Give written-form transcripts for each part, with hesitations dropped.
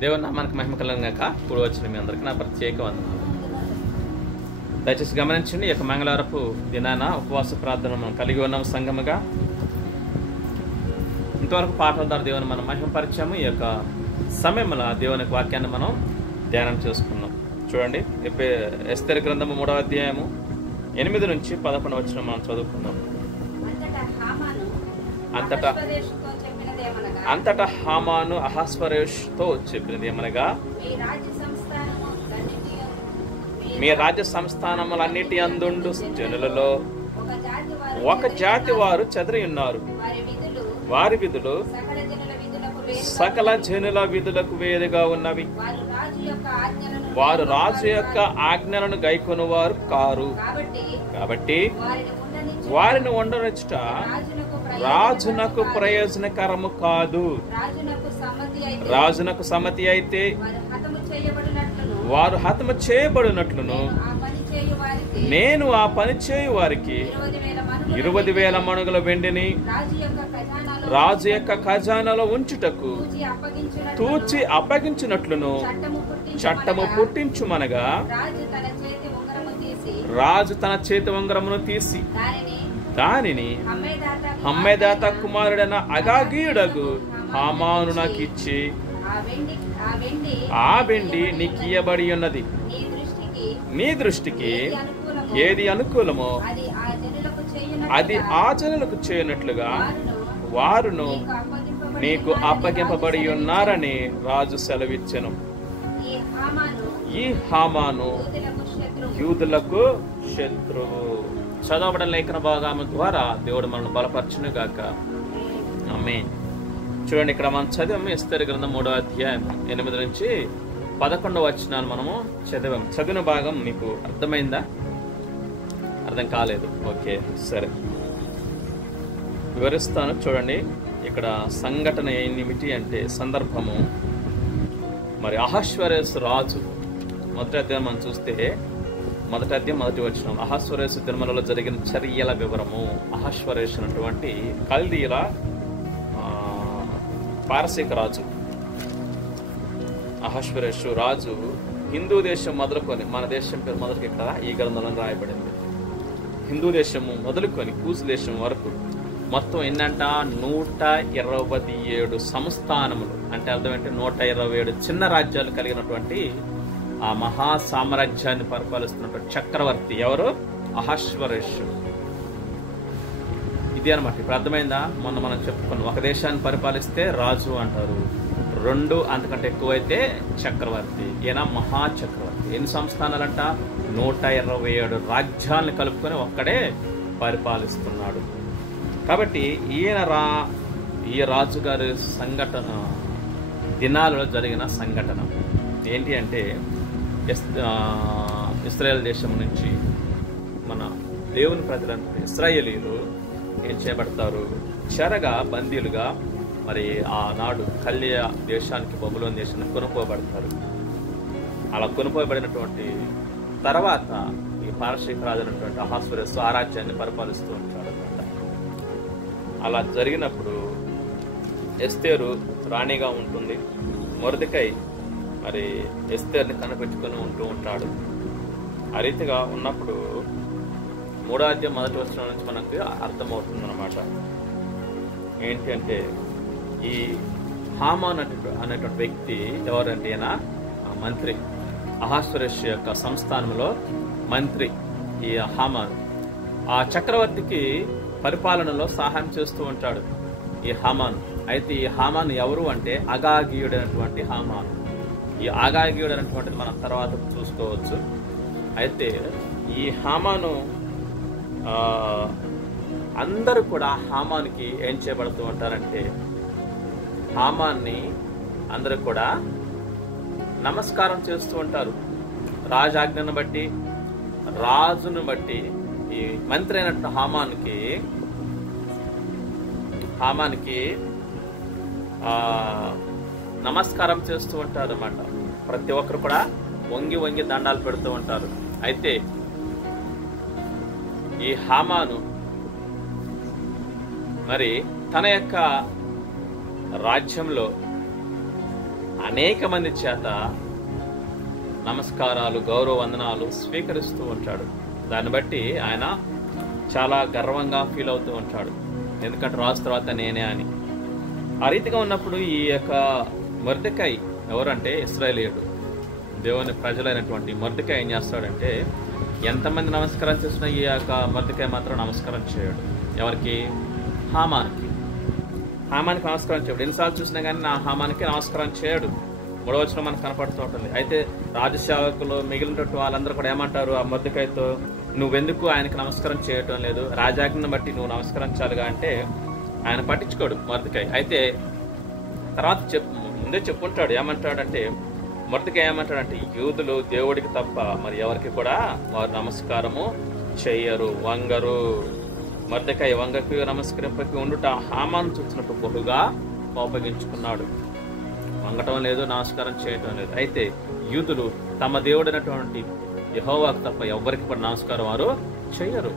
దేవుని నామానికి మహిమ కలుగుగాక. ఇప్పుడు వచ్చిన మీ అందరికీ నా ప్రత్యేక వందనాలు. దయచేసి గమనించండి, ఈ యొక్క మంగళవారపు దినాన ఉపవాస ప్రార్థన మనం కలిగి ఉన్నాం సంఘముగా. ఇంతవరకు పాటల ద్వారా దేవుని మనం మహిమపరిచాము. ఈ యొక్క సమయంలో దేవుని వాక్యాన్ని మనం ధ్యానం చేసుకున్నాం. చూడండి, ఎస్తేరు గ్రంథము 3వ అధ్యాయము 8 నుంచి 11 వచనం మనం చదువుకున్నాం. అంతటా హామాను అహస్వరోషుతో చెప్పినది ఏమనగా, మీ రాజ్య సంస్థానములన్నిటి అందుండు జనులలో ఒక జాతి వారు చెదరి ఉన్నారు. వారి విధులు సకల జనుల విధులకు వేరుగా ఉన్నవి. వారు రాజు యొక్క ఆజ్ఞలను గైకొను వారు కారు. కాబట్టి వారిని ఉండనిచ్చుట రాజునకు ప్రయోజనకరము కాదు. రాజునకు సమ్మతి అయితే వారు హతము చేయబడినట్లును నేను ఆ పని చేయు వారికి 20,000 మణుగుల వెండిని రాజు యొక్క ఖజానాలో ఉంచుటకు తూచి అప్పగించినట్లును చట్టము పుట్టించుమనగా, రాజు తన చేతి ఉంగరమును తీసి దానిని హమ్మేదాత కుమారుడైన అగాగీయుడగు హామాను నాకు ఇచ్చి, ఆ వెండి నీకు ఇయ్యబడి ఉన్నది. నీ దృష్టికి ఏది అనుకూలమో అది ఆ జనులకు చేయనట్లుగా వారును నీకు అప్పగింపబడి ఉన్నారని రాజు సెలవిచ్చెను. ఈ హామాను యూదులకు శత్రువు. చదవబడిన లేఖన భాగము ద్వారా దేవుడు మనల్ని బలపరచును గాక. ఆమేన్. చూడండి, ఇక్కడ మనం చదివాము ఎస్తేరు గ్రంథం 3వ అధ్యాయం 8 నుంచి 11 వచనాలు మనము చదివాం. చదివిన భాగం మీకు అర్థమైందా? అర్థం కాలేదు? ఓకే, సరే, వివరిస్తాను. చూడండి, ఇక్కడ సంఘటన ఏమిటి అంటే, సందర్భము మరి అహస్వరోషు రాజు. మొదటి అధ్యాయం మనం చూస్తే మొదటి అధ్యాయం 1వ వచనం, అహస్వరోషు దినములలో జరిగిన చర్యల వివరము. అహస్వరోషు అన్నటువంటి కల్దీల పారసీక రాజు. అహస్వరోషు రాజు హిందూ దేశం మొదలుకొని, మన దేశం పేరు మొదలుకి ఇక్కడ ఈ గ్రంథంలో రాయబడింది. హిందూ దేశము మొదలుకొని కూసు దేశం వరకు మొత్తం ఎన్నంట 127 సంస్థానములు. అంటే అర్థం ఏంటి? 127 చిన్న రాజ్యాలు కలిగినటువంటి ఆ మహా సామ్రాజ్యాన్ని పరిపాలిస్తున్నటువంటి చక్రవర్తి ఎవరు? అహస్వరోషు. ఇది అనమాట. ఇప్పుడు అర్థమైందా? మొన్న మనం చెప్పుకున్నాం, ఒక దేశాన్ని పరిపాలిస్తే రాజు అంటారు, 2 అంతకంటే ఎక్కువైతే చక్రవర్తి. ఈయన మహాచక్రవర్తి. ఎన్ని సంస్థానాలంట? 127 రాజ్యాలను కలుపుకొని ఒక్కడే పరిపాలిస్తున్నాడు. కాబట్టి ఈ రాజుగారి సంఘటన దినాలలో జరిగిన సంఘటన ఏంటి అంటే, ఇశ్రాయేల్ దేశం నుంచి మన దేవుని ప్రజలంతా ఇశ్రాయేలీలు ఏం చేయబడతారు? చెరగా బందీలుగా మరి ఆనాడు కల్దీయ దేశానికి, బబులోను దేశానికి కొనుక్కోబడతారు. అలా కొనుక్కోబడినటువంటి తర్వాత ఈ పారసీక రాజు అయినటువంటి అహస్వరోషు ఆ రాజ్యాన్ని పరిపాలిస్తూ ఉంటాడు అనమాట. అలా జరిగినప్పుడు ఎస్తేరు రాణిగా ఉంటుంది. మొర్దెకై మరి ఎస్తేర్ని కనిపెట్టుకుని ఉంటూ ఉంటాడు. ఆ రీతిగా ఉన్నప్పుడు 3వ అధ్యాయం 1వ వచనం నుంచి మనకు అర్థమవుతుంది అన్నమాట. ఏంటి అంటే, ఈ హామాన్ అనేటువంటి వ్యక్తి ఎవరంటే, ఈయన మంత్రి. అహస్వరోషు యొక్క సంస్థానంలో మంత్రి ఈ హామాన్. ఆ చక్రవర్తికి పరిపాలనలో సహాయం చేస్తూ ఉంటాడు ఈ హామాను. అయితే ఈ హామాను ఎవరు అంటే, అగాగీయుడైనటువంటి హామాను. ఈ అగాగీయుడు అనేటువంటిది మనం తర్వాత చూసుకోవచ్చు. అయితే ఈ హామాను అందరూ కూడా హామానికి ఏం చేయబడుతూ ఉంటారంటే, హామాన్ని అందరూ కూడా నమస్కారం చేస్తూ ఉంటారు. రాజాజ్ఞను బట్టి, రాజును బట్టి ఈ మంత్రి అయినట్టు హామానికి నమస్కారం చేస్తూ ఉంటారు అన్నమాట. ప్రతి ఒక్కరు కూడా వంగి వంగి దండాలు పెడుతూ ఉంటారు. అయితే ఈ హామాను మరి తన యొక్క రాజ్యంలో అనేక మంది చేత నమస్కారాలు, గౌరవ వందనాలు స్వీకరిస్తూ ఉంటాడు. దాన్ని బట్టి ఆయన చాలా గర్వంగా ఫీల్ అవుతూ ఉంటాడు, ఎందుకంటే రాజు తర్వాత నేనే అని. ఆ రీతిగా ఉన్నప్పుడు ఈ యొక్క మొర్దెకాయి ఎవరంటే ఇశ్రాయేలీయుడు, దేవుని ప్రజలైనటువంటి మొర్దెకాయి ఏం చేస్తాడంటే, ఎంతమంది నమస్కారం చేసినా ఈ యొక్క మొర్దెకాయి మాత్రం నమస్కారం చేయడు. ఎవరికి? హామానికి. హామానికి నమస్కారం చేయడు. ఎన్నిసార్లు చూసినా కానీ నా హామానికి నమస్కారం చేయడు. 3వ వచనం మనకు కనపడుతూ ఉంటుంది. అయితే రాజసేవకులు మిగిలినట్టు వాళ్ళందరూ కూడా ఏమంటారు ఆ మొర్దెకాయితో, నువ్వెందుకు ఆయనకి నమస్కారం చేయటం లేదు, రాజాజ్ఞను బట్టి నువ్వు నమస్కరించాలిగా అంటే ఆయన పట్టించుకోడు మొర్దెకాయి. అయితే తర్వాత ముందే చెప్పుంటాడు, ఏమంటాడంటే మొర్దెకాయి ఏమంటాడంటే, యూదులు దేవుడికి తప్ప మరి ఎవరికి కూడా వారు నమస్కారము చెయ్యరు, వంగరు. మొర్దెకాయి వంగకి నమస్కరింపకి ఉండుట హామాను చూసినట్టు బహుగా కోపగించుకున్నాడు. వంగటం లేదు, నమస్కారం చేయటం లేదు. అయితే యూదులు తమ దేవుడైనటువంటి యెహోవాకు తప్ప ఎవరికి కూడా నమస్కారం వారు చెయ్యరు.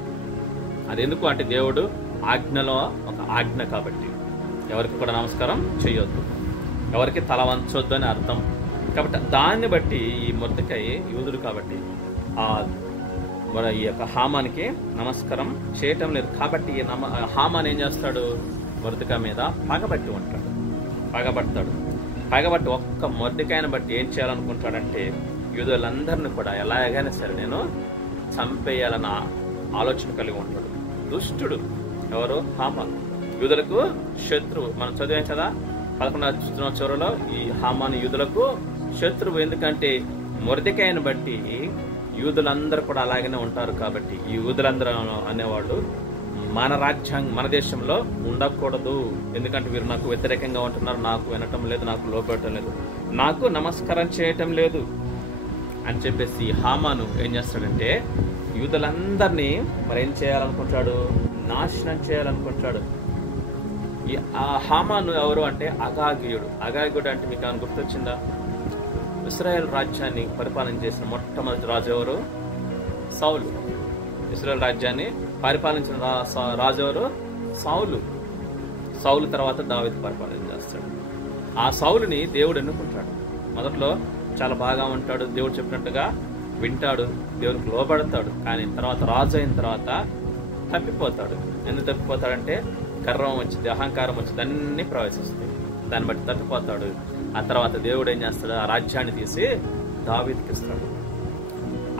అది ఎందుకు అంటే దేవుడు ఆజ్ఞలో ఒక ఆజ్ఞ కాబట్టి ఎవరికి కూడా నమస్కారం చేయొద్దు, ఎవరికి తల వంచొద్దు అని అర్థం. కాబట్టి దాన్ని బట్టి ఈ మొర్దెకాయి యూదుడు కాబట్టి మన ఈ యొక్క హామానికి నమస్కారం చేయటం లేదు. కాబట్టి హామాన్ ఏం చేస్తాడు, మొర్దెకాయి మీద పగబట్టి ఉంటాడు, పగబట్టి ఒక్క మొర్దెకాయని బట్టి ఏం చేయాలనుకుంటాడంటే, యూదులందరినీ కూడా ఎలాగైనా సరే నేను చంపేయాలన్న ఆలోచన కలిగి ఉంటాడు. దుష్టుడు ఎవరు? హామాన్. యూదులకు శత్రువు. మనం చదివాం కదా 11వ చివరలో, ఈ హామాన్ యూదులకు శత్రువు. ఎందుకంటే మొర్దెకాయని బట్టి యూదులందరూ కూడా అలాగనే ఉంటారు. కాబట్టి ఈ యూదులందరూ అనేవాళ్ళు మన రాజ్యాంగం, మన దేశంలో ఉండకూడదు, ఎందుకంటే వీరు నాకు వ్యతిరేకంగా ఉంటున్నారు, నాకు వినటం లేదు, నాకు లోపడటం లేదు, నాకు నమస్కారం చేయటం లేదు అని చెప్పేసి హామాను ఏం చేస్తాడంటే యూదులందరినీ మరి ఏం చేయాలనుకుంటాడు, నాశనం చేయాలనుకుంటాడు. ఆ హామాను ఎవరు అంటే అగాగీయుడు. అగాగీయుడు అంటే మీకు ఏమైనా గుర్తొచ్చిందా? ఇశ్రాయేల్ రాజ్యాన్ని పరిపాలన చేసిన మొట్టమొదటి రాజు ఎవరు? సౌలు. ఇశ్రాయేల్ రాజ్యాన్ని పరిపాలించిన రాజు ఎవరు? సౌలు. సౌలు తర్వాత దావీదు పరిపాలన చేస్తాడు. ఆ సౌలుని దేవుడు ఎన్నుకుంటాడు. మొదట్లో చాలా బాగా ఉంటాడు, దేవుడు చెప్పినట్టుగా వింటాడు, దేవునికి లోబడతాడు. కానీ తర్వాత రాజు అయిన తర్వాత తప్పిపోతాడు. ఎందుకు తప్పిపోతాడంటే గర్వం వచ్చింది, అహంకారం వచ్చింది, అన్నీ ప్రవేశిస్తాయి. దాన్ని బట్టి తప్పిపోతాడు. ఆ తర్వాత దేవుడు ఏం చేస్తాడు, ఆ రాజ్యాన్ని తీసి దావీదుకి ఇస్తాడు.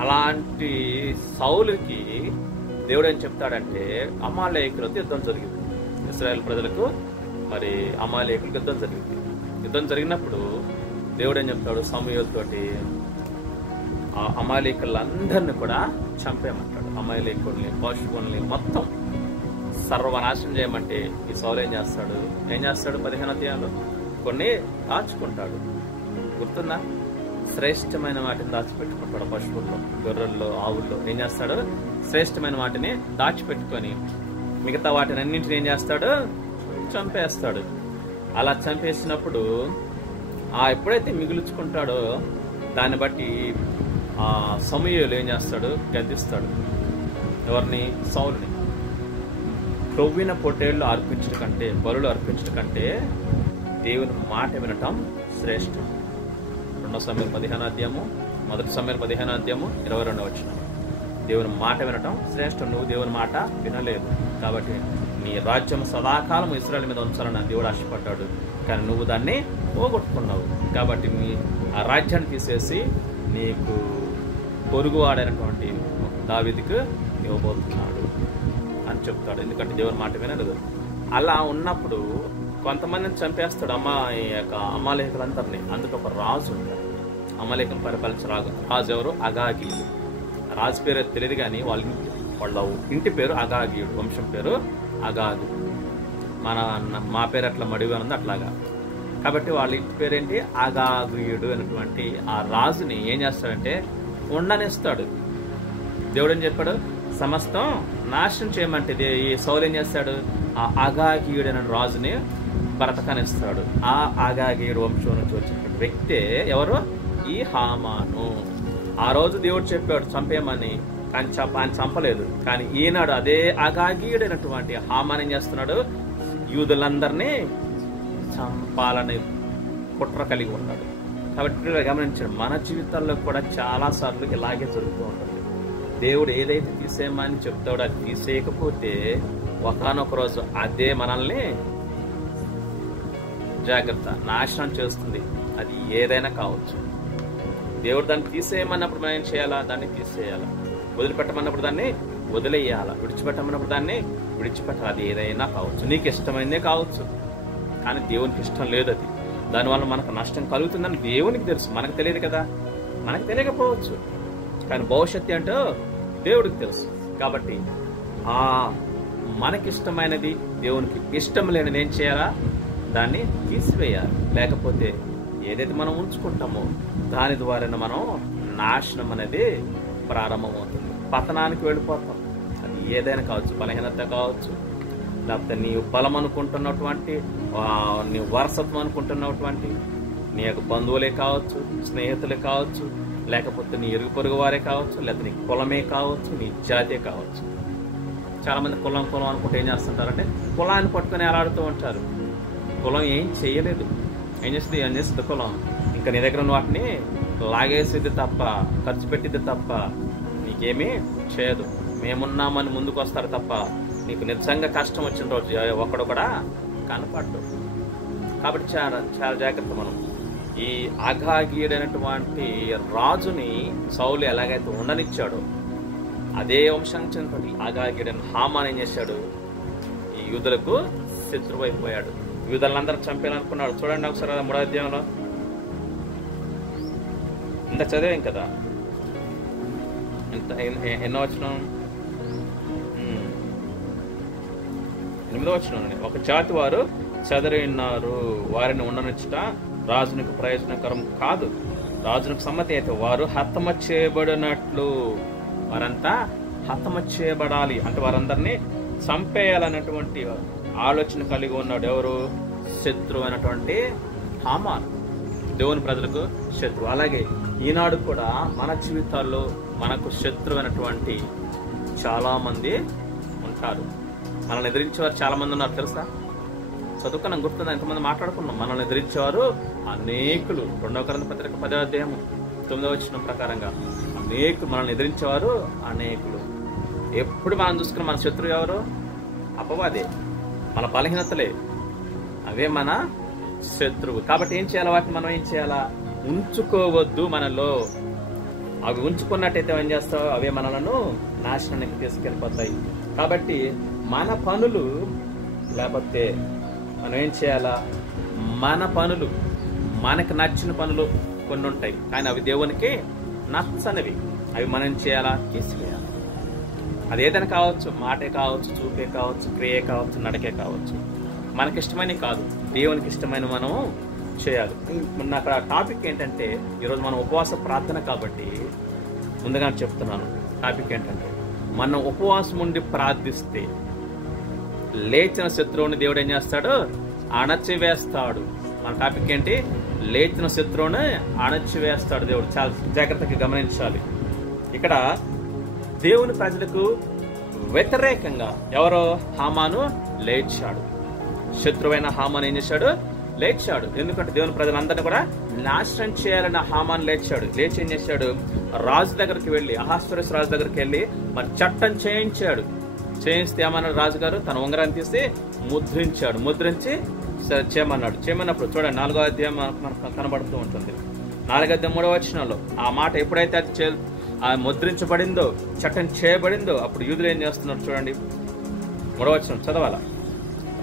అలాంటి సౌలుకి దేవుడు ఏం చెప్తాడంటే, అమాలేకులతో యుద్ధం జరిగింది. ఇశ్రాయేల్ ప్రజలకు మరి అమాలేకులకు యుద్ధం జరిగింది. యుద్ధం జరిగినప్పుడు దేవుడు ఏం చెప్తాడు, సమూయేలుతోటి ఆ అమాలేకులందరినీ కూడా చంపేయమంటాడు. అమాలేకుల్ని, పశువుల్ని మొత్తం సర్వనాశనం చేయమంటే ఈ సౌలు ఏం చేస్తాడు 15వ అధ్యాయంలో కొన్ని దాచుకుంటాడు. గుర్తుందా? శ్రేష్టమైన వాటిని దాచిపెట్టుకుంటాడు. పశువుల్లో, గొర్రెల్లో, ఆవుల్లో ఏం చేస్తాడు, శ్రేష్టమైన వాటిని దాచిపెట్టుకొని మిగతా వాటిని అన్నింటిని ఏం చేస్తాడు, చంపేస్తాడు. అలా చంపేసినప్పుడు ఎప్పుడైతే మిగుల్చుకుంటాడో దాన్ని బట్టి ఆ సమూయేలు ఏం చేస్తాడు, గద్దిస్తాడు. ఎవరిని? సౌలుని. క్రొవ్విన పొట్టేళ్లు అర్పించడం కంటే, బలులు అర్పించడం కంటే దేవుని మాట వినటం శ్రేష్టం. 2 సమూయేలు 15వ అధ్యాయము, 1 సమూయేలు 15వ అధ్యాయము 22వ వచనం. దేవుని మాట వినటం శ్రేష్టం. నువ్వు దేవుని మాట వినలేదు కాబట్టి నీ రాజ్యం సదాకాలం ఇశ్రాయేలు మీద ఉంచాలని దేవుడు ఆశపడ్డాడు, కానీ నువ్వు దాన్ని పోగొట్టుకున్నావు. కాబట్టి ఆ రాజ్యాన్ని తీసేసి నీకు పొరుగువాడైనటువంటి దావీదుకు ఇవ్వబోతున్నాడు అని చెప్తాడు. ఎందుకంటే దేవుని మాట వినలేదు. అలా ఉన్నప్పుడు కొంతమందిని చంపేస్తాడు ఈ యొక్క అమాలేకులందరినీ. అందుకు ఒక రాజు ఉంటాడు, అమాలేకులను పరిపాలించే రాజు ఎవరు? అగాగీయుడు. రాజు పేరు తెలియదు కానీ వాళ్ళ ఇంటి పేరు అగాగీయుడు, వంశం పేరు అగాగు. మా పేరు అట్లా మడిగా ఉంది అట్లాగా. కాబట్టి వాళ్ళ ఇంటి పేరేంటి? అగాగీయుడు అనేటువంటి ఆ రాజుని ఏం చేస్తాడంటే ఉండనిస్తాడు. దేవుడు ఏం చెప్పాడు, సమస్తం నాశనం చేయమంటే ఈ సౌలు ఏం చేస్తాడు, ఆ అగాగీయుడు అనే రాజుని బ్రతకనిస్తాడు. ఆ అగాగీయుడు వంశం నుంచి వచ్చినటువంటి వ్యక్తే ఎవరు? ఈ హామాను. ఆ రోజు దేవుడు చెప్పాడు చంపేయమని, కానీ ఆయన చంపలేదు. కానీ ఈనాడు అదే అగాగీయుడైనటువంటి హామాన్ ఏం చేస్తున్నాడు, యూదులందరినీ చంపాలని కుట్ర కలిగి ఉన్నాడు. కాబట్టి గమనించండి, మన జీవితాల్లో కూడా చాలా సార్లు ఇలాగే జరుగుతూ ఉంటుంది. దేవుడు ఏదైతే తీసేయమని చెప్తాడో అది తీసేయకపోతే ఒకానొక రోజు అదే మనల్ని జాగ్రత్త నాశనం చేస్తుంది. అది ఏదైనా కావచ్చు. దేవుడు దాన్ని తీసేయమన్నప్పుడు మనం ఏం చేయాలా? దాన్ని తీసేయాలా. వదిలిపెట్టమన్నప్పుడు దాన్ని వదిలేయాలా. విడిచిపెట్టమన్నప్పుడు దాన్ని విడిచిపెట్టాలి. అది ఏదైనా కావచ్చు, నీకు ఇష్టమైందే కావచ్చు, కానీ దేవునికి ఇష్టం లేదు. అది దానివల్ల మనకు నష్టం కలుగుతుందని దేవునికి తెలుసు, మనకు తెలియదు కదా. మనకు తెలియకపోవచ్చు, కానీ భవిష్యత్తు ఏంటో దేవుడికి తెలుసు. కాబట్టి ఆ మనకిష్టమైనది దేవునికి ఇష్టం లేనిది ఏం చేయాలా? దాన్ని తీసివేయాలి. లేకపోతే ఏదైతే మనం ఉంచుకుంటామో దాని ద్వారా మనం నాశనం అనేది ప్రారంభమవుతుంది. పతనానికి వెళ్ళిపోతాం. అది ఏదైనా కావచ్చు, బలహీనత కావచ్చు, లేకపోతే నీ బలం అనుకుంటున్నటువంటి, నీ వారసత్వం అనుకుంటున్నటువంటి నీ యొక్క బంధువులే కావచ్చు, స్నేహితులే కావచ్చు, లేకపోతే నీ ఇరుగు పొరుగు వారే కావచ్చు, లేకపోతే నీ కులమే కావచ్చు, నీ జాతే కావచ్చు. చాలామంది కులం అనుకుంటే ఏం చేస్తుంటారంటే కులాన్ని పట్టుకొని ఎలాడుతూ ఉంటారు. కులం ఏం చేయలేదు. ఏం చేస్తుంది కులం? ఇంకా నీ దగ్గర ఉన్న వాటిని లాగేసేది తప్ప, ఖర్చు పెట్టిద్ది తప్ప నీకేమీ చేయదు. మేమున్నామని ముందుకు వస్తారు తప్ప నీకు నిజంగా కష్టం వచ్చిన రోజు ఒక్కడు కూడా కనపడ్డు. కాబట్టి చాలా చాలా జాగ్రత్త మనం. ఈ అగాగీడైనటువంటి రాజుని సౌలు ఎలాగైతే ఉండనిచ్చాడో అదే వంశానికి చెందినటువంటి అగాగీడైన హామాన్ ఏం చేశాడు? ఈ యూదులకు శత్రువు అయిపోయాడు. యూదులందరూ చంపేయాలనుకున్నాడు. చూడండి ఒకసారి 3వ అధ్యాయంలో ఇంత చదివాం కదా. ఎన్నో వచనం? 8వ వచనం. ఒక జాతి వారు చెదరి ఉన్నారు, వారిని ఉండనిచ్చుట రాజునికి ప్రయోజనకరం కాదు. రాజునికి సమ్మతి అయితే వారు హతమ చేయబడినట్లు, వారంతా హతమ చేయబడాలి అంటే వారందరినీ చంపేయాలన్నటువంటి ఆలోచన కలిగి ఉన్నాడు. ఎవరు? శత్రువు అయినటువంటి హామాన్. దేవుని ప్రజలకు శత్రువు. అలాగే ఈనాడు కూడా మన జీవితాల్లో మనకు శత్రువు అయినటువంటి చాలా మంది ఉంటారు. మనల్ని ఎదిరించేవారు చాలా మంది ఉన్నారు తెలుసా? చదువుకున్నాం, గుర్తుందా? ఎంతమంది మాట్లాడుకున్నాం. మనల్ని ఎదిరించేవారు అనేకులు. 2వ కొరింథీ పత్రిక 10వ అధ్యాయం 9వ వచనం ప్రకారంగా అనేకులు మనల్ని ఎదిరించేవారు అనేకులు. ఎప్పుడు మనం చూసుకున్న మన శత్రువు ఎవరు? అపవాదే, మన బలహీనతలే, అవే మన శత్రువు. కాబట్టి ఏం చేయాలి? వాటిని మనం ఏం చేయాలా? ఉంచుకోవద్దు మనలో. అవి ఉంచుకున్నట్టయితే ఏం చేస్తావు? అవే మనలను నాశనానికి తీసుకెళ్ళిపోతాయి. కాబట్టి మన పనులు, లేకపోతే మనం ఏం చేయాలా? మన పనులు, మనకు నచ్చిన పనులు కొన్ని ఉంటాయి, కానీ అవి దేవునికి నచ్చనివి. అవి మనం చేయాలా? తీసివేయాలి. అది ఏదైనా కావచ్చు, మాటే కావచ్చు, చూపే కావచ్చు, క్రియే కావచ్చు, నడకే కావచ్చు. మనకిష్టమైనవి కాదు, దేవునికి ఇష్టమైన మనం చేయాలి. అక్కడ టాపిక్ ఏంటంటే ఈరోజు మనం ఉపవాస ప్రార్థన కాబట్టి ముందుగా చెప్తున్నాను. టాపిక్ ఏంటంటే మనం ఉపవాసం ఉండి ప్రార్థిస్తే లేచిన శత్రువుని దేవుడు ఏం చేస్తాడు? అణచివేస్తాడు. మన టాపిక్ ఏంటి? లేచిన శత్రువుని అణచివేస్తాడు దేవుడు. చాలా జాగ్రత్తగా గమనించాలి. ఇక్కడ దేవుని ప్రజలకు వ్యతిరేకంగా ఎవరో హామాను లేచాడు. శత్రువైన హామాను ఏం చేశాడు? లేచాడు. ఎందుకంటే దేవుని ప్రజలందరినీ కూడా నాశనం చేయాలని హామాను లేచాడు. లేచి ఏం చేశాడు? రాజు దగ్గరికి వెళ్ళి, అహస్వరస్ రాజు దగ్గరికి వెళ్ళి మరి చట్టం చేయించాడు. చేయిస్తే ఏమన్నాడు రాజుగారు? తన ఉంగరాన్ని తీసి ముద్రించాడు. ముద్రించి సరే చేయమన్నాడు. చేయమన్నప్పుడు చూడండి 4వ అధ్యాయం మనకు కనబడుతూ ఉంటుంది. 4వ అధ్యాయం 3వ వచనంలో ఆ మాట ఎప్పుడైతే అది ముద్రించబడిందో, చట్టం చేయబడిందో, అప్పుడు యూదులు ఏం చేస్తున్నారు చూడండి. 3వ వచనం చదవాలా?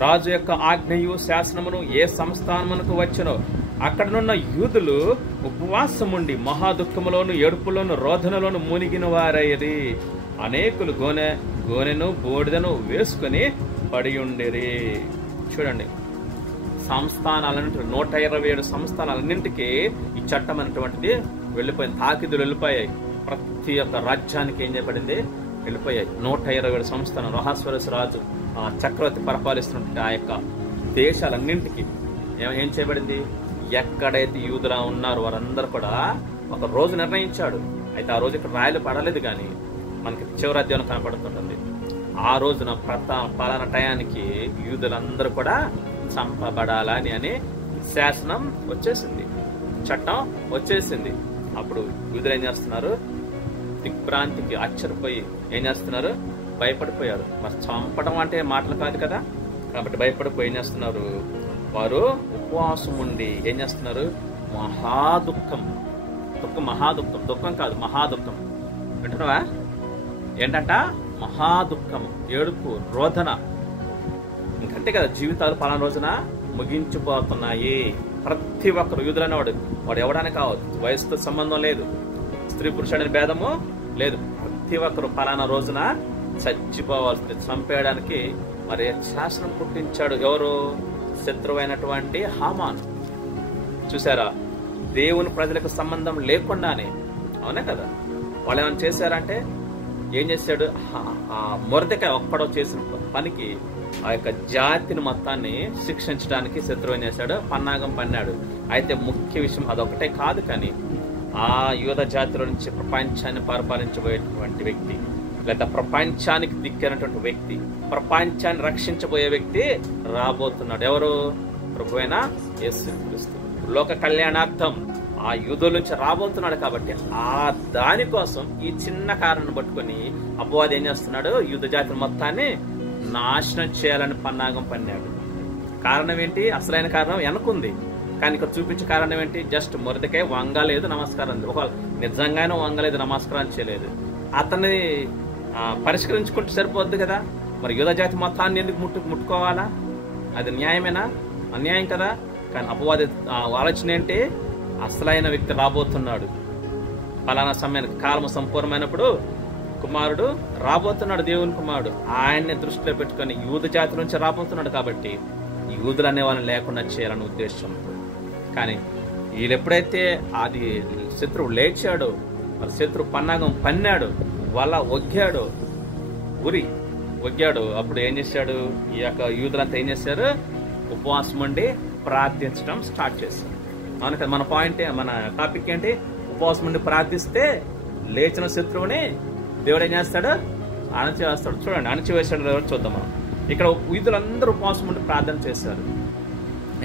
రాజు యొక్క ఆజ్ఞయు శాసనమును ఏ సంస్థానమునకు వచ్చనో అక్కడనున్న యూదులు ఉపవాసముండి మహాదుఃఖములోను, ఏడుపులోను, రోదనలోను మునిగిన వారయ్యది. అనేకులు గోనెను బూడిదను వేసుకుని పడి ఉండిరి. చూడండి, సంస్థానాలన్నింటి 127 సంస్థానాలన్నింటికి ఈ చట్టం అనేటువంటిది వెళ్ళిపోయింది. తాకిదులు వెళ్ళిపోయాయి. ప్రతి ఒక్క రాజ్యానికి ఏం చేయబడింది? వెళ్ళిపోయాయి. 127 సంస్థానాలు. అహస్వరస్ రాజు చక్రవర్తి పరిపాలిస్తున్న ఆ యొక్క దేశాలన్నింటికి ఏం చేయబడింది? ఎక్కడైతే యూదులా ఉన్నారో వారందరూ కూడా ఒక రోజు నిర్ణయించాడు. అయితే ఆ రోజు ఇక్కడ రాయలు పడలేదు, కానీ మనకి చివరి అధ్యాయం కనపడుతుంటుంది. ఆ రోజున పలానా టయానికి యూదులందరూ కూడా చంపబడాలని అని శాసనం వచ్చేసింది. చట్టం వచ్చేసింది. అప్పుడు యూదులు ఏం చేస్తున్నారు? దిగ్భ్రాంతికి ఆశ్చర్యపోయి ఏం చేస్తున్నారు? భయపడిపోయారు. మరి చంపడం అంటే మాటలు కాదు కదా, కాబట్టి భయపడిపోయి ఏం చేస్తున్నారు? వారు ఉపవాసం ఉండి ఏం చేస్తున్నారు? మహాదుఃఖం, మహాదుఃఖం, దుఃఖం కాదు మహాదుఃఖం. వింటున్నావా? ఏంటంట? మహాదుఃఖము, ఏడుపు, రోదన. ఇంకంతే కదా, జీవితాలు పలానా రోజున ముగించిపోతున్నాయి. ప్రతి ఒక్కరు యూదులనేవాడు వాడు ఎవడని కావచ్చు, వయసుతో సంబంధం లేదు, స్త్రీ పురుషుడని భేదము లేదు. ప్రతి ఒక్కరు పలానా రోజున చచ్చిపోవాల్సింది. చంపేయడానికి మరి శాసనం పుట్టించాడు ఎవరు? శత్రువైనటువంటి హామాను. చూసారా? దేవుని ప్రజలకు సంబంధం లేకుండానే. అవునే కదా? వాళ్ళు ఏమైనా చేశారంటే ఏం చేశాడు? ఆ మొర్దెకాయ ఒక్కడో చేసిన పనికి ఆ యొక్క జాతిని మొత్తాన్ని శిక్షించడానికి శత్రువు ఏం చేశాడు? పన్నాగం పన్నాడు. అయితే ముఖ్య విషయం అదొకటే కాదు, కానీ ఆ యూద జాతిలో నుంచి ప్రపంచాన్ని పరిపాలించబోయేటువంటి వ్యక్తి, లేదా ప్రపంచానికి దిక్కైనటువంటి వ్యక్తి, ప్రపంచాన్ని రక్షించబోయే వ్యక్తి రాబోతున్నాడు. ఎవరు? ప్రభువైన యేసుక్రీస్తు. లోక కళ్యాణార్థం ఆ యూదుల నుంచి రాబోతున్నాడు. కాబట్టి ఆ దానికోసం ఈ చిన్న కారణం పట్టుకొని అపవాది ఏం చేస్తున్నాడు? యూద జాతిని మొత్తాన్ని నాశనం చేయాలని పన్నాగం పన్నాడు. కారణం ఏంటి? అసలైన కారణం వెనకుంది, కానీ ఇక్కడ చూపించే కారణం ఏంటి? జస్ట్ మొరదకే వంగలేదు, నమస్కారం. ఒకవేళ నిజంగానే వంగలేదు, నమస్కారం చేయలేదు, అతన్ని పరిష్కరించుకుంటే సరిపోద్ది కదా. మరి యూద జాతి మొత్తాన్ని ఎందుకు ముట్టుకోవాలా? అది న్యాయమేనా? అన్యాయం కదా. కానీ అపవాది ఆలోచన ఏంటి? అసలైన వ్యక్తి రాబోతున్నాడు, ఫలానా సమయానికి కాలము సంపూర్ణమైనప్పుడు కుమారుడు రాబోతున్నాడు, దేవుని కుమారుడు. ఆయన్ని దృష్టిలో పెట్టుకొని యూద జాతి నుంచి రాబోతున్నాడు. కాబట్టి యూదులు అనే వాళ్ళని లేకుండా చేయాలనే ఉద్దేశం. కానీ వీళ్ళు ఎప్పుడైతే అది శత్రువు లేచాడో, మరి శత్రువు పన్నాగం పన్నాడు, వాళ్ళ ఒగ్గాడు, ఒగ్గాడు, అప్పుడు ఏం చేశాడు? ఈ యొక్క యూదులంతా ఏం చేశారు? ఉపవాసం ఉండి ప్రార్థించడం స్టార్ట్ చేశారు. అవును కదా? మన పాయింట్, మన టాపిక్ ఏంటి? ఉపవాసం ఉండి ప్రార్థిస్తే లేచిన శత్రువుని దేవుడు ఏం చేస్తాడు? అణచివేస్తాడు. చూడండి, అణచివేసాడు చూద్దాం మనం. ఇక్కడ యూదులందరూ ఉపవాసం ఉండి ప్రార్థన చేశారు.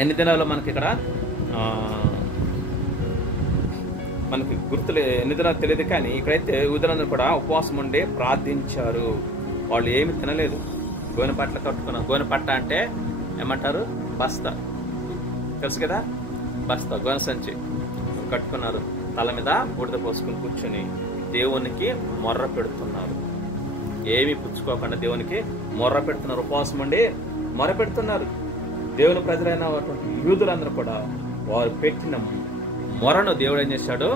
ఎన్ని దినాల్లో మనకి ఇక్కడ మనకి గుర్తులే, ఎన్ని దినాలు తెలియదు, కానీ ఇక్కడైతే యూదులందరూ కూడా ఉపవాసం ఉండి ప్రార్థించారు. వాళ్ళు ఏమి తినలేదు. గోనె పట్ల కట్టుకున్నారు. గోనె పట్ట అంటే ఏమంటారు? బస్తా, తెలుసు కదా? బస్తా, గోనె సంచి కట్టుకున్నారు. తల మీద బూడిద పోసుకుని కూర్చొని దేవునికి మొర్ర పెడుతున్నారు. ఏమి పుచ్చుకోకుండా దేవునికి మొర్ర పెడుతున్నారు. ఉపవాసం ఉండి మొర్ర పెడుతున్నారు. దేవుని ప్రజలైన యూదులందరూ కూడా వారు పెట్టిన మొరను దేవుడు ఏం చేశాడు?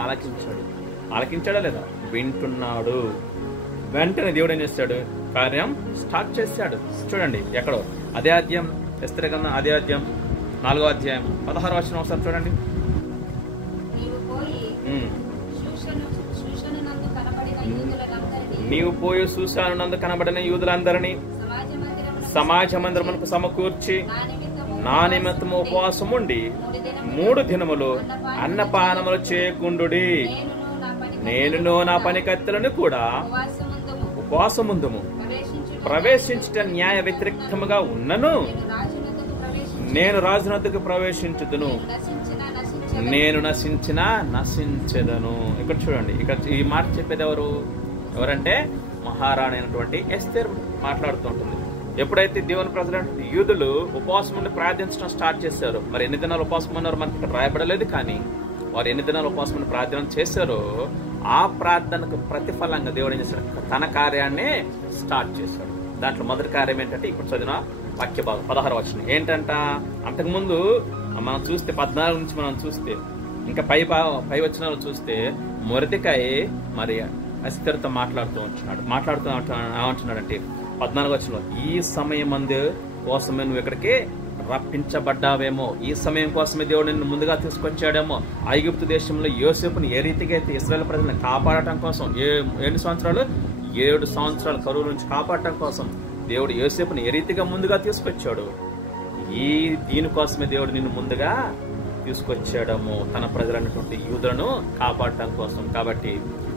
ఆలకించాడు. ఆలకించాడా లేదా? వింటున్నాడు. వెంటనే దేవుడు ఏం చేశాడు? కార్యం స్టార్ట్ చేశాడు. చూడండి, ఎక్కడో అదే అధ్యాయం, ఎస్తేర్ గ్రంథం అదే అధ్యాయం 4వ అధ్యాయం 16వ వచనం ఒకసారి చూడండి. నీవు పోయి సూసానునందు కనబడిన యూదులందరినీ సమాజ మందిరమునకు సమకూర్చి నా నిమిత్తము ఉపవాసం ఉండి 3 దినములు అన్నపానములు చేయకుండుడి. నేనును నా పనికత్తెలను కూడా ఉపవాసముందుము. ప్రవేశించుట న్యాయ వ్యతిరేకముగా ఉన్నను నేను రాజునద్దకు ప్రవేశించుదును, నేను నశించినా నశించెదను. ఇక్కడ చూడండి, ఇక్కడ ఈ మాట చెప్పేది ఎవరంటే మహారాణి అయినటువంటి ఎస్తేర్ మాట్లాడుతూ ఉంటుంది. ఎప్పుడైతే దేవుని ప్రజలు యూదులు ఉపవాసం ఉండి ప్రార్థించడం స్టార్ట్ చేశారు, మరి ఎన్ని దినాలు ఉపవాసం ఉన్నారు మనకి ఇక్కడ రాయబడలేదు, కానీ వారు ఎన్ని దినాలు ఉపవాసం ఉండి ప్రార్థన చేశారో ఆ ప్రార్థనకు ప్రతిఫలంగా దేవుడు ఏం చేశాడు? తన కార్యాన్ని స్టార్ట్ చేశాడు. దాంట్లో మొదటి కార్యం ఏంటంటే ఇప్పుడు చదివిన వాక్య భాగం 16వ వచనం ఏంటంట? అంతకుముందు మనం చూస్తే 14 నుంచి మనం చూస్తే ఇంకా పై వచనాలు చూస్తే మొర్దెకాయి మరి ఎస్తేరుతో మాట్లాడుతూ ఏమంటున్నాడంటే 14వ వచనంలో, ఈ సమయం కోసమే నువ్వు ఇక్కడికి రప్పించబడ్డావేమో, ఈ సమయం కోసమే దేవుడు నిన్ను ముందుగా తీసుకొచ్చాడేమో. ఐగుప్తు దేశంలో యోసేపుని ఏ రీతిగా అయితే ఇశ్రాయేలు ప్రజలను కాపాడటం కోసం 7 సంవత్సరాలు 7 సంవత్సరాల కరువు నుంచి కాపాడటం కోసం దేవుడు యోసేపుని ఏ రీతిగా ముందుగా తీసుకొచ్చాడు, దీనికోసమే దేవుడు నిన్ను ముందుగా తీసుకొచ్చాడము, తన ప్రజలైనటువంటి యూదులను కాపాడటం కోసం. కాబట్టి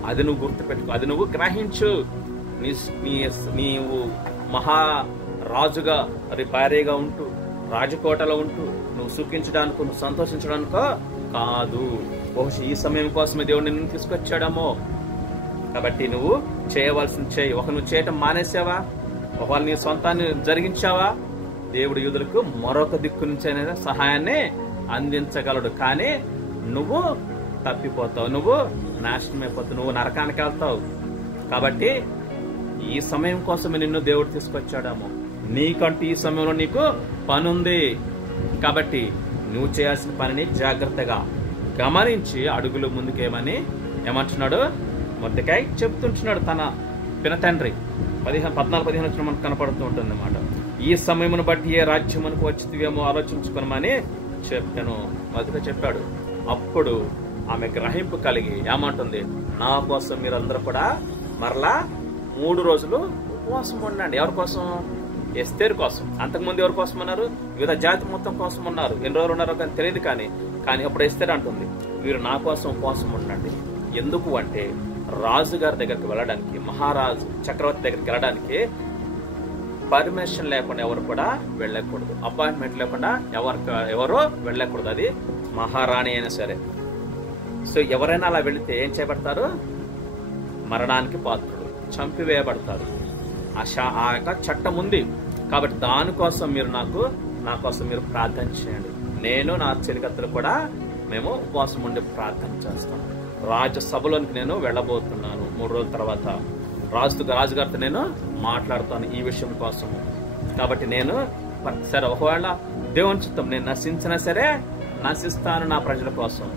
అది నువ్వు గుర్తుపెట్టుకో, అది నువ్వు గ్రహించు. నీవు మహారాజుగా మరి భార్యగా ఉంటూ రాజకోటలో ఉంటూ నువ్వు సుఖించడానికో నువ్వు సంతోషించడానికో కాదు. బహుశా ఈ సమయం కోసమే దేవుడు నిన్ను తీసుకొచ్చాడేమో. కాబట్టి నువ్వు చేయవలసింది చేయి. నువ్వు చేయటం మానేసావా, ఒకవేళ నీ సొంతాన్ని జరిగించావా, దేవుడు యూదులకు మరొక దిక్కు నుంచి సహాయాన్ని అందించగలడు. కానీ నువ్వు తప్పిపోతావు, నువ్వు నాశనమైపోతావు, నువ్వు నరకానికి వెళ్తావు. కాబట్టి ఈ సమయం కోసమే నిన్ను దేవుడు తీసుకొచ్చాడేమో. నీకంటూ ఈ సమయంలో నీకు పని ఉంది. కాబట్టి నువ్వు చేయాల్సిన పనిని జాగ్రత్తగా గమనించి అడుగులు ఏమంటున్నాడు మొర్దెకై చెప్తుంటున్నాడు. తన పిన తండ్రి 14-15 మనకు కనపడుతూ ఉంటుంది అన్నమాట. ఈ సమయమును బట్టి ఏ రాజ్యమునకు వచ్చివేమో ఆలోచించుకోమని చెప్పాను మొదట చెప్పాడు. అప్పుడు ఆమె గ్రహింపు కలిగి ఏమంటుంది, నా కోసం మీరందరూ కూడా మరలా 3 రోజులు ఉపవాసం ఉండండి. ఎవరి కోసం? ఎస్తేరు కోసం. అంతకుముందు ఎవరి కోసం ఉన్నారు? వివిధ జాతి మొత్తం కోసం ఉన్నారు. ఎన్ని రోజులు ఉన్నారో కానీ తెలియదు. కానీ అప్పుడు ఎస్తేరు అంటుంది, మీరు నా కోసం ఉపవాసం ఉండండి. ఎందుకు అంటే రాజుగారి దగ్గరికి వెళ్ళడానికి, మహారాజు చక్రవర్తి దగ్గరికి వెళ్ళడానికి పర్మిషన్ లేకుండా ఎవరు కూడా వెళ్ళకూడదు. అపాయింట్మెంట్ లేకుండా ఎవరో వెళ్ళకూడదు. అది మహారాణి అయినా సరే. సో ఎవరైనా అలా వెళితే ఏం చేయబడతారు? మరణానికి పాత్రుడు, చంపివేయబడతారు. ఆ యొక్క చట్టం ఉంది. కాబట్టి దానికోసం మీరు నా కోసం మీరు ప్రార్థన చేయండి. నేను నా చెలికత్తలు కూడా మేము ఉపవాసం ఉండి ప్రార్థన చేస్తాం. రాజ్యసభలోనికి నేను వెళ్ళబోతున్నాను 3 రోజుల తర్వాత. రాజుగారితో నేను మాట్లాడుతాను ఈ విషయం కోసం. కాబట్టి నేను సరే, ఒకవేళ దేవుని చిత్తం నేను నశించినా సరే నశిస్తాను నా ప్రజల కోసం,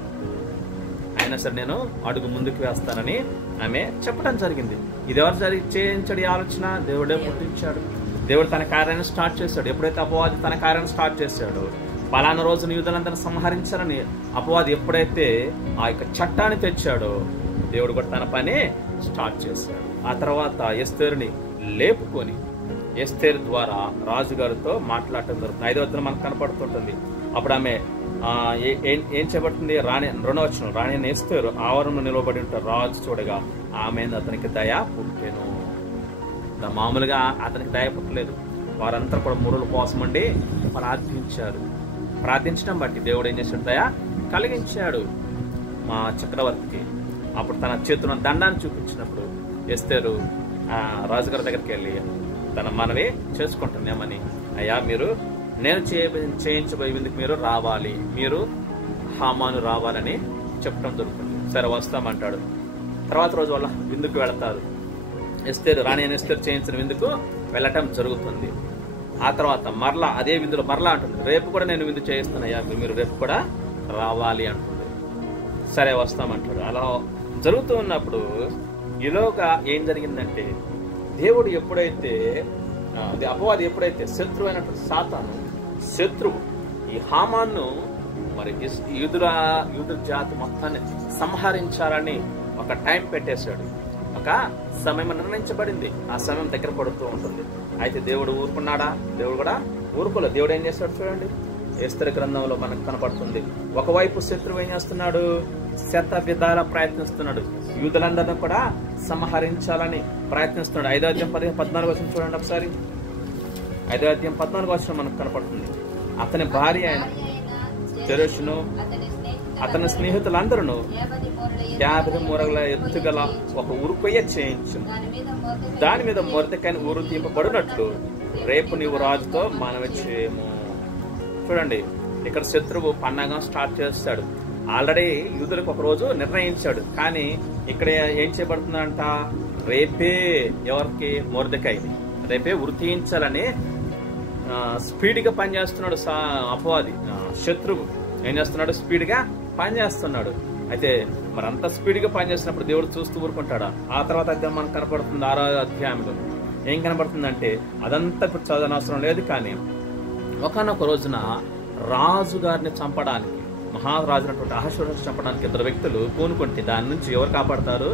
అయినా సరే నేను అడుగు ముందుకు వేస్తానని ఆమె చెప్పడం జరిగింది. ఇది ఎవరు చేయించాడు ఈ ఆలోచన? దేవుడే పుట్టించాడు. దేవుడు తన కార్యాన్ని స్టార్ట్ చేశాడు. ఎప్పుడైతే అపవాది తన కార్యాన్ని స్టార్ట్ చేశాడో, పలానా రోజున యూదులందరిని సంహరించాలని అపవాది ఎప్పుడైతే ఆ యొక్క చట్టాన్ని తెచ్చాడో, దేవుడు కూడా తన పని స్టార్ట్ చేశాడు. ఆ తర్వాత ఎస్తేరుని లేపుకొని ఎస్తేరు ద్వారా రాజుగారితో మాట్లాడటం జరుగుతుంది. 5వ వచనం మనకు కనపడుతుంటుంది. అప్పుడు ఆమె ఏం చేయబడుతుంది? రాణి 2వ వచనం, రాణి అని ఎస్తేరు ఆవరణలో నిలబడి ఉంటారు. రాజు చూడగా ఆమె అతనికి దయ పుట్టెను. మామూలుగా అతనికి దయ పుట్టలేదు. వారంతా కూడా 3 రోజుల కోసం ఉండి ప్రార్థించారు. ప్రార్థించడం బట్టి దేవుడు ఏం చేశాడు? దయ కలిగించాడు మా చక్రవర్తికి. అప్పుడు తన చేతున్న దండాన్ని చూపించినప్పుడు ఎస్తేరు రాజుగారి దగ్గరికి వెళ్ళి తన మనవి చేసుకుంటుంది. ఏమని? అయ్యా, నేను చేయించబోయే విందుకు మీరు రావాలి, మీరు హామాను రావాలని చెప్పడం జరుగుతుంది. సరే, వస్తామంటాడు. తర్వాత రోజు వాళ్ళ విందుకు వెళతారు. రాణి అని ఎస్తేరు చేయించిన విందుకు వెళ్ళటం జరుగుతుంది. ఆ తర్వాత మరలా అదే విందులో మరలా అంటుంది, రేపు కూడా నేను విందు చేయిస్తానయ్యా, మీరు రేపు కూడా రావాలి అంటుంది. సరే, వస్తామంటాడు. అలా జరుగుతూ ఉన్నప్పుడు ఈలోగా ఏం జరిగిందంటే, దేవుడు ఎప్పుడైతే అపవాది ఎప్పుడైతే శత్రువు అయినటువంటి సాతాను శత్రువు ఈ హామాను మరి యూదుల జాతి మొత్తాన్ని సంహరించాలని ఒక టైం పెట్టేశాడు. ఒక సమయం నిర్ణయించబడింది. ఆ సమయం దగ్గర పడుతూ ఉంటుంది. అయితే దేవుడు ఊరుకున్నాడా? దేవుడు కూడా ఊరుకోలేదు. దేవుడు ఏం చేస్తాడు చూడండి, ఎస్తేరు గ్రంథంలో మనకు కనపడుతుంది. ఒకవైపు శత్రువు ఏం చేస్తున్నాడు? శత విధాల ప్రయత్నిస్తున్నాడు. యూదులందరినీ కూడా సంహరించాలని ప్రయత్నిస్తున్నాడు. 5వ అధ్యాయం 14వ వచనం చూడండి ఒకసారి. 5వ అధ్యాయం 14వ వచనం మనకు కనపడుతుంది. అతని భార్య అయిన జెరెషును అతని స్నేహితులందరూ 50 మూరల ఎత్తుగల ఒక ఉరుకొయ్య చేయించు, దాని మీద మొర్దెకైని ఊరు తీపబడినట్లు రేపు నీవు రాజుతో మనవి చేయము. చూడండి, ఇక్కడ శత్రువు పండగ స్టార్ట్ చేస్తాడు. ఆల్రెడీ యూదులకు ఒక రోజు నిర్ణయించాడు. కానీ ఇక్కడ ఏం చేయబడుతుందంట? రేపే ఎవరికి? మొర్దెకైని రేపే ఉరి తీయించాలని స్పీడ్గా పనిచేస్తున్నాడు అపవాది. శత్రువు ఏం చేస్తున్నాడు? స్పీడ్గా పనిచేస్తున్నాడు. అయితే మరి అంత స్పీడ్గా పనిచేస్తున్నప్పుడు దేవుడు చూస్తూ ఊరుకుంటాడా? ఆ తర్వాత అధ్యాయం మనకు కనపడుతుంది. 6వ అధ్యాయంలో ఏం కనపడుతుందంటే, అదంతా ఇప్పుడు చదవనవసరం లేదు. కానీ ఒకనొక రోజున రాజుగారిని చంపడానికి, మహారాజునటువంటి అహష్వేరోషుని చంపడానికి 2 వ్యక్తులు పూనుకుంటే దాని నుంచి ఎవరు కాపాడతారు?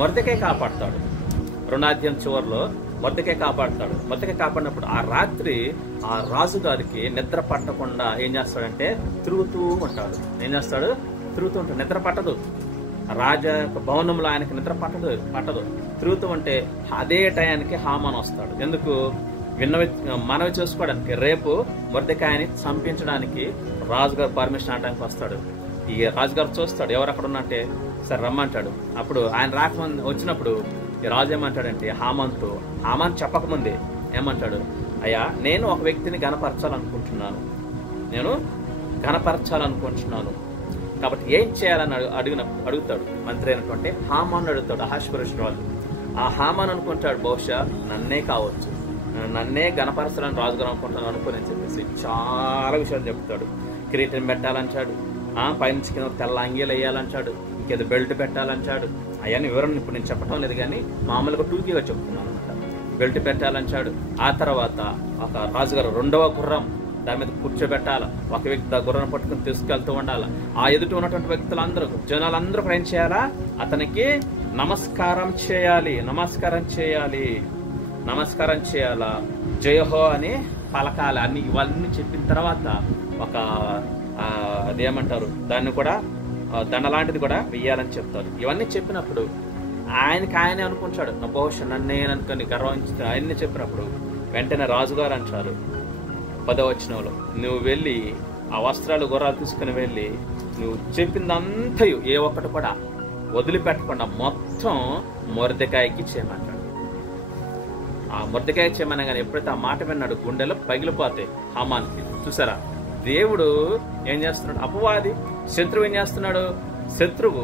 మొర్దెకై కాపాడతాడు. 2వ అధ్యాయం చివరిలో మొర్దెకై కాపాడతాడు. మొర్దెకై కాపాడినప్పుడు ఆ రాత్రి ఆ రాజుగారికి నిద్ర పట్టకుండా ఏం చేస్తాడంటే తిరుగుతూ ఉంటాడు. ఏం చేస్తాడు? తిరుగుతూ ఉంటాడు. నిద్ర పట్టదు. రాజా యొక్క భవనంలో ఆయనకి నిద్ర పట్టదు. తిరుగుతూ ఉంటే అదే టయానికి హామాను వస్తాడు. ఎందుకు? మనవి చేసుకోవడానికి. రేపు మొర్దెకాయని చంపించడానికి రాజుగారు పర్మిషన్ అనడానికి వస్తాడు. ఈ రాజుగారు చూస్తాడు ఎవరు అక్కడ ఉన్నట్టే, సరే రమ్మంటాడు. అప్పుడు ఆయన రాకముందు వచ్చినప్పుడు ఈ రాజు ఏమంటాడంటే హామాన్తో, హామాన్ చెప్పకముందే ఏమంటాడు, అయ్యా నేను ఒక వ్యక్తిని గణపరచాలనుకుంటున్నాను, కాబట్టి ఏం చేయాలని అడుగుతాడు. మంత్రి అయినటువంటి హామాన్ అడుగుతాడు, అహష్వేరోషు రాజు. ఆ హామాన్ అనుకుంటాడు, బహుశా నన్నే కావచ్చు, నన్నే గణపరచాలని రాజుగారు అనుకుంటాను అనుకుని అని చెప్పేసి చాలా విషయాలు చెప్తాడు. కిరీటం పెట్టాలంటాడు, పైనుంచి కింద తెల్ల అంగీలు వేయాలంటాడు, ఇంకేదో బెల్ట్ పెట్టాలంటాడు. అవన్నీ వివరణ ఇప్పుడు నేను చెప్పడం లేదు కానీ మామూలుగా టూకీగా చెప్తున్నాను అనమాట. బెల్ట్ పెట్టాలంటాడు. ఆ తర్వాత ఒక రాజుగారు 2వ గుర్రం దాని మీద కూర్చోబెట్టాలి. ఒక వ్యక్తి ఆ గుర్రం పట్టుకుని తీసుకెళ్తూ ఉండాలి. ఆ ఎదుట ఉన్నటువంటి వ్యక్తులందరూ, జనాలందరూ ఏం చేయాలా, అతనికి నమస్కారం చేయాలా, జయహో అని పలకాలి అని ఇవన్నీ చెప్పిన తర్వాత ఒక అదేమంటారు దాన్ని కూడా దండ లాంటిది కూడా వెయ్యాలని చెప్తారు. ఇవన్నీ చెప్పినప్పుడు ఆయనే అనుకుంటాడు, నా బహుశా నన్నేననుకొని గర్వించి ఆయన్ని చెప్పినప్పుడు వెంటనే రాజుగారు అంటారు 10వ వచనంలో, నువ్వు వెళ్ళి ఆ వస్త్రాలు గుర్రాలు తీసుకుని వెళ్ళి నువ్వు చెప్పిందంతయు ఏ ఒక్కటి కూడా వదిలిపెట్టకుండా మొత్తం మొర్దెకాయికి చేయమంటాడు. ఆ మొర్దెకాయ చేయమనగానే ఎప్పుడైతే ఆ మాట విన్నాడు గుండెలో పగిలిపోతాయి హామాన్కి. చూసారా, దేవుడు ఏం చేస్తున్నాడు, అపవాది శత్రువు ఏం చేస్తున్నాడు, శత్రువు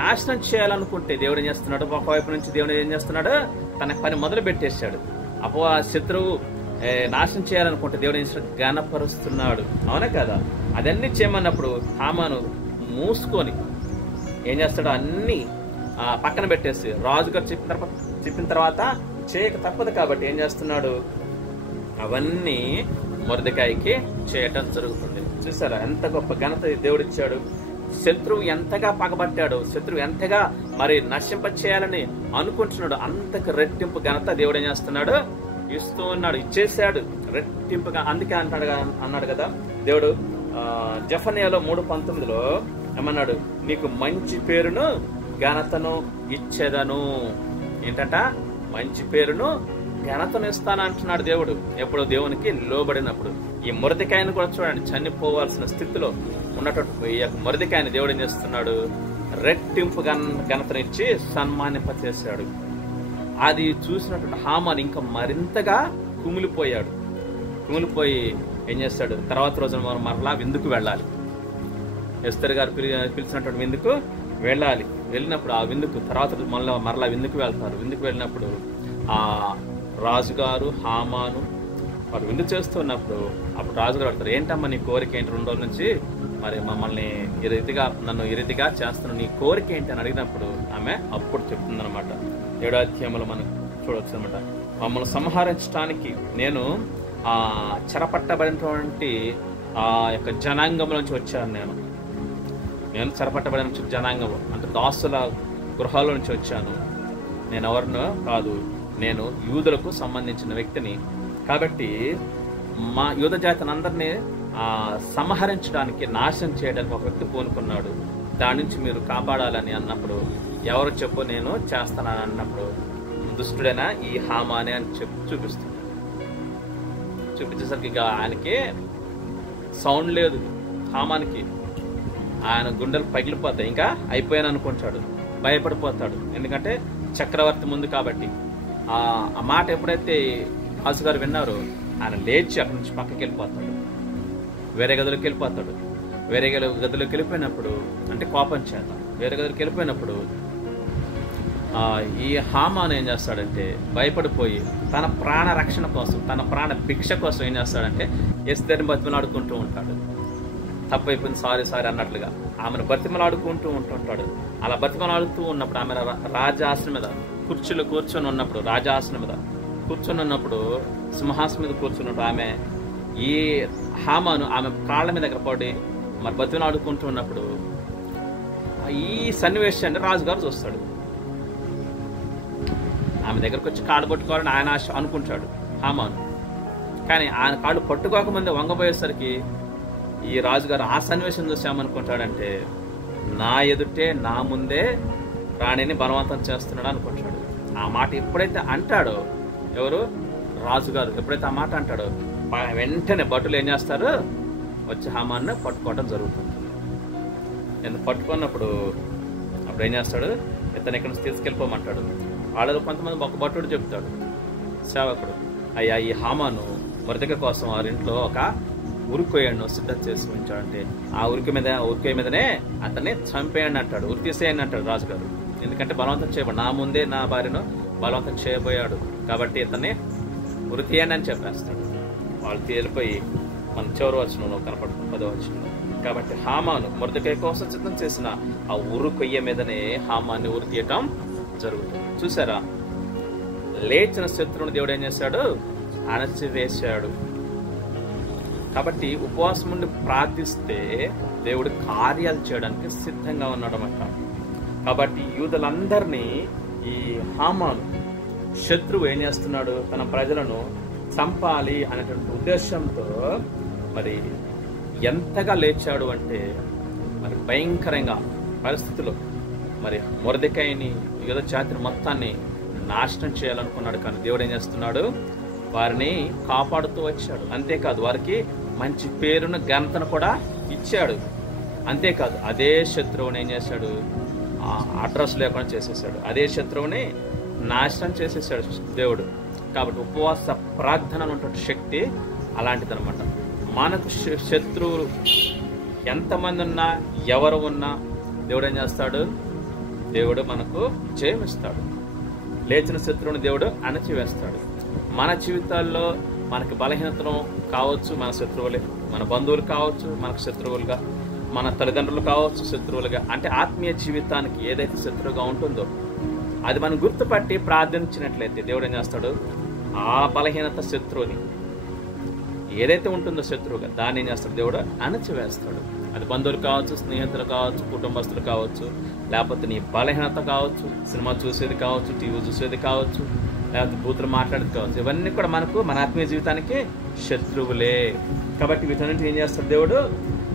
నాశనం చేయాలనుకుంటే దేవుడు ఏం చేస్తున్నాడు, ఒకవైపు నుంచి దేవుడు ఏం చేస్తున్నాడు, తన పని మొదలు పెట్టేశాడు. శత్రువు నాశనం చేయాలనుకుంటే దేవుడు ఏం చేస్తున్నాడు, గణపరుస్తున్నాడు. అవునా కదా? అదన్నీ చేయమన్నప్పుడు హామాను మూసుకొని ఏం చేస్తాడు, అన్ని పక్కన పెట్టేసి రాజుగారు చెప్పిన తర్వాత చేయక తప్పదు కాబట్టి ఏం చేస్తున్నాడు, అవన్నీ మొర్దెకాయికి చేయటం జరుగుతుంది. చూసారా ఎంత గొప్ప ఘనత దేవుడు ఇచ్చాడు. శత్రువు ఎంతగా పగబట్టాడు, శత్రువు ఎంతగా మరి నశింపచేయాలని అనుకుంటున్నాడు, అంతకు రెట్టింపు ఘనత దేవుడు ఏం చేస్తున్నాడు, ఇస్తూ ఉన్నాడు, ఇచ్చేసాడు రెట్టింపుగా. అందుకే అన్నాడు కదా దేవుడు జెఫన్యాలో 3:19లో ఏమన్నాడు, నీకు మంచి పేరును ఘనతను ఇచ్చేదను. ఏంటంట, మంచి పేరును ఘనతను ఇస్తాను అంటున్నాడు దేవుడు. ఎప్పుడు దేవునికి లోబడినప్పుడు. ఈ మొర్దెకాయను కూడా చూడండి, చనిపోవాల్సిన స్థితిలో ఉన్నటువంటి ఈ యొక్క మొర్దెకాయని దేవుడు ఏం చేస్తున్నాడు, రెట్టింపు ఘనతనిచ్చి సన్మానింపచేశాడు. అది చూసినటువంటి హామాన్ ఇంకా మరింతగా కుమిలిపోయి ఏం చేస్తాడు, తర్వాత రోజున మనం మరలా విందుకు వెళ్ళాలి. ఎస్తర్ గారు పిలిచినటువంటి విందుకు వెళ్ళాలి. వెళ్ళినప్పుడు ఆ విందుకు తర్వాత మరలా విందుకు వెళ్తారు. విందుకు వెళ్ళినప్పుడు ఆ రాజుగారు హామాను వారు విందు చేస్తున్నప్పుడు అప్పుడు రాజుగారు అడుగుతారు, ఏంటమ్మా నీ కోరిక ఏంటి, 2 రోజుల నుంచి మరి మమ్మల్ని నన్ను ఈ రీతిగా చేస్తున్నావు, నీ కోరిక ఏంటి అని అడిగినప్పుడు ఆమె అప్పుడు చెప్తుందనమాట. 7వ అధ్యాయంలో మనం చూడవచ్చు అనమాట. మమ్మల్ని సంహరించడానికి నేను చెరపట్టబడినటువంటి ఆ యొక్క జనాంగం నుంచి వచ్చాను. నేను చెరపట్టబడిన జనాంగం అంటే దాసుల గృహాల నుంచి వచ్చాను. నేను ఎవరినో కాదు, నేను యూదులకు సంబంధించిన వ్యక్తిని. కాబట్టి మా యూద జాతిని అందరినీ సంహరించడానికి, నాశనం చేయడానికి ఒక వ్యక్తి పూనుకున్నాడు. దాని నుంచి మీరు కాపాడాలని అన్నప్పుడు ఎవరు చెప్పు నేను చేస్తానని అన్నప్పుడు దుష్టుడైనా ఈ హామానే అని చూపించేసరికి ఇక ఆయనకి సౌండ్ లేదు. హామానికి ఆయన గుండెలు పగిలిపోతాయి, ఇంకా అయిపోయాను అనుకుంటాడు, భయపడిపోతాడు. ఎందుకంటే చక్రవర్తి ముందు కాబట్టి. ఆ మాట ఎప్పుడైతే రాజుగారు విన్నారో ఆయన లేచి అక్కడి నుంచి పక్కకి వెళ్ళిపోతాడు, వేరే గదిలోకి వెళ్ళిపోతాడు. వేరే గదిలోకి వెళ్ళిపోయినప్పుడు అంటే కోపం చేత వేరే గదిలోకి వెళ్ళిపోయినప్పుడు ఈ హామాను ఏం చేస్తాడంటే భయపడిపోయి తన ప్రాణ రక్షణ కోసం, తన ప్రాణ భిక్ష కోసం ఏం చేస్తాడంటే ఎస్తేర్ని బతిమలాడుకుంటూ ఉంటాడు. తప్పైపోయింది, సారీ అన్నట్లుగా ఆమెను బతిమలాడుకుంటూ ఉంటుంటాడు. అలా బతిమలాడుతూ ఉన్నప్పుడు ఆమె రాజాసనం మీద కుర్చీలో కూర్చొని ఉన్నప్పుడు, రాజాసనం మీద కూర్చొని ఉన్నప్పుడు, సింహాసనం మీద కూర్చున్నప్పుడు ఆమె ఈ హామాను ఆమె కాళ్ళ మీద దగ్గర పడి మరి బతిమలాడుకుంటూ ఉన్నప్పుడు ఈ సన్నివేశాన్ని రాజుగారు చూస్తాడు. ఆమె దగ్గరకు వచ్చి కాళ్ళు పట్టుకోవాలని ఆయన అనుకుంటాడు హామాను. కానీ ఆయన కాళ్ళు పట్టుకోకముందే వంగబోయేసరికి ఈ రాజుగారు ఆ సన్నివేశం చూసామనుకుంటాడంటే నా ఎదుటే నా ముందే రాణిని బలవంతం చేస్తున్నాడు అనుకుంటాడు. ఆ మాట ఎప్పుడైతే అంటాడో, ఎవరు రాజుగారు ఎప్పుడైతే ఆ మాట అంటాడో వెంటనే భటులు ఏం చేస్తారు, వచ్చి హామాన్ని పట్టుకోవటం జరుగుతుంది. ఎందుకు పట్టుకున్నప్పుడు అప్పుడు ఏం చేస్తాడు, ఇతను ఇక్కడ నుంచి తీసుకెళ్ళిపోమంటాడు. వాళ్ళలో కొంతమంది ఒక భటుడు చెప్తాడు, సేవకుడు, అయ్యా ఈ హామాను మొర్దెకై కోసం వారింట్లో ఒక ఉరికొయ్యను సిద్ధం చేసి ఉంచాడంటే ఆ ఉరికి మీదనే అతన్ని చంపేయండి అంటాడు, ఉరి తీసేయండి అంటాడు రాజుగారు. ఎందుకంటే బలవంతం చేయబడి, నా ముందే నా భార్యను బలవంతం చేయబోయాడు కాబట్టి ఇతన్ని ఉరి తీయండి అని చెప్పేస్తాడు. వాళ్ళు తేలిపోయి మన చివరి వచనంలో కనపడుతుంది, 10వ వచనంలో. కాబట్టి హామాను మొర్దెకై కోసం సిద్ధం చేసిన ఆ ఉరికొయ్య మీదనే హామాన్ని ఉరి తీయటం జరుగుతుంది. చూసారా, లేచిన శత్రువుని దేవుడు ఏం చేశాడు, అణచివేశాడు. కాబట్టి ఉపవాసం ఉండి ప్రార్థిస్తే దేవుడు కార్యాలు చేయడానికి సిద్ధంగా ఉన్నాడన్నమాట. కాబట్టి యూదులందరినీ ఈ హామాను శత్రువు ఏం చేస్తున్నాడు, తన ప్రజలను చంపాలి అనేటువంటి ఉద్దేశంతో మరి ఎంతగా లేచాడు అంటే మరి భయంకరంగా పరిస్థితుల్లో మరి మొర్దెకైని యూద జాతిని మొత్తాన్ని నాశనం చేయాలనుకున్నాడు. కానీ దేవుడు ఏం చేస్తున్నాడు, వారిని కాపాడుతూ వచ్చాడు. అంతేకాదు వారికి మంచి పేరును ఘనతను కూడా ఇచ్చాడు. అంతేకాదు అదే శత్రువుని ఏం చేశాడు, అడ్రస్ లేకుండా చేసేసాడు. అదే శత్రువుని నాశనం చేసేసాడు దేవుడు. కాబట్టి ఉపవాస ప్రార్థన ఉన్నటువంటి శక్తి అలాంటిదనమాట. మనకు శత్రువులు ఎంతమంది ఉన్నా ఎవరు ఉన్నా దేవుడు ఏం చేస్తాడు, దేవుడు మనకు జయమిస్తాడు. లేచిన శత్రువుని దేవుడు అణచివేస్తాడు. మన జీవితాల్లో మనకి బలహీనతను కావచ్చు, మన శత్రువులే, మన బంధువులు కావచ్చు మనకు శత్రువులుగా, మన తల్లిదండ్రులు కావచ్చు శత్రువులుగా. అంటే ఆత్మీయ జీవితానికి ఏదైతే శత్రువుగా ఉంటుందో అది మనం గుర్తుపట్టి ప్రార్థించినట్లయితే దేవుడు ఏం చేస్తాడు, ఆ బలహీనత శత్రువుని ఏదైతే ఉంటుందో శత్రువుగా దాన్ని ఏం చేస్తాడు, దేవుడు అణచివేస్తాడు. అది బంధువులు కావచ్చు, స్నేహితులు కావచ్చు, కుటుంబస్తులు కావచ్చు, లేకపోతే నీ బలహీనత కావచ్చు, సినిమా చూసేది కావచ్చు, టీవీ చూసేది కావచ్చు, లేకపోతే బూతులు మాట్లాడేది కావచ్చు. ఇవన్నీ కూడా మనకు మన ఆత్మీయ జీవితానికి శత్రువులే. కాబట్టి వీటన్నింటి ఏం చేస్తాడు, దేవుడు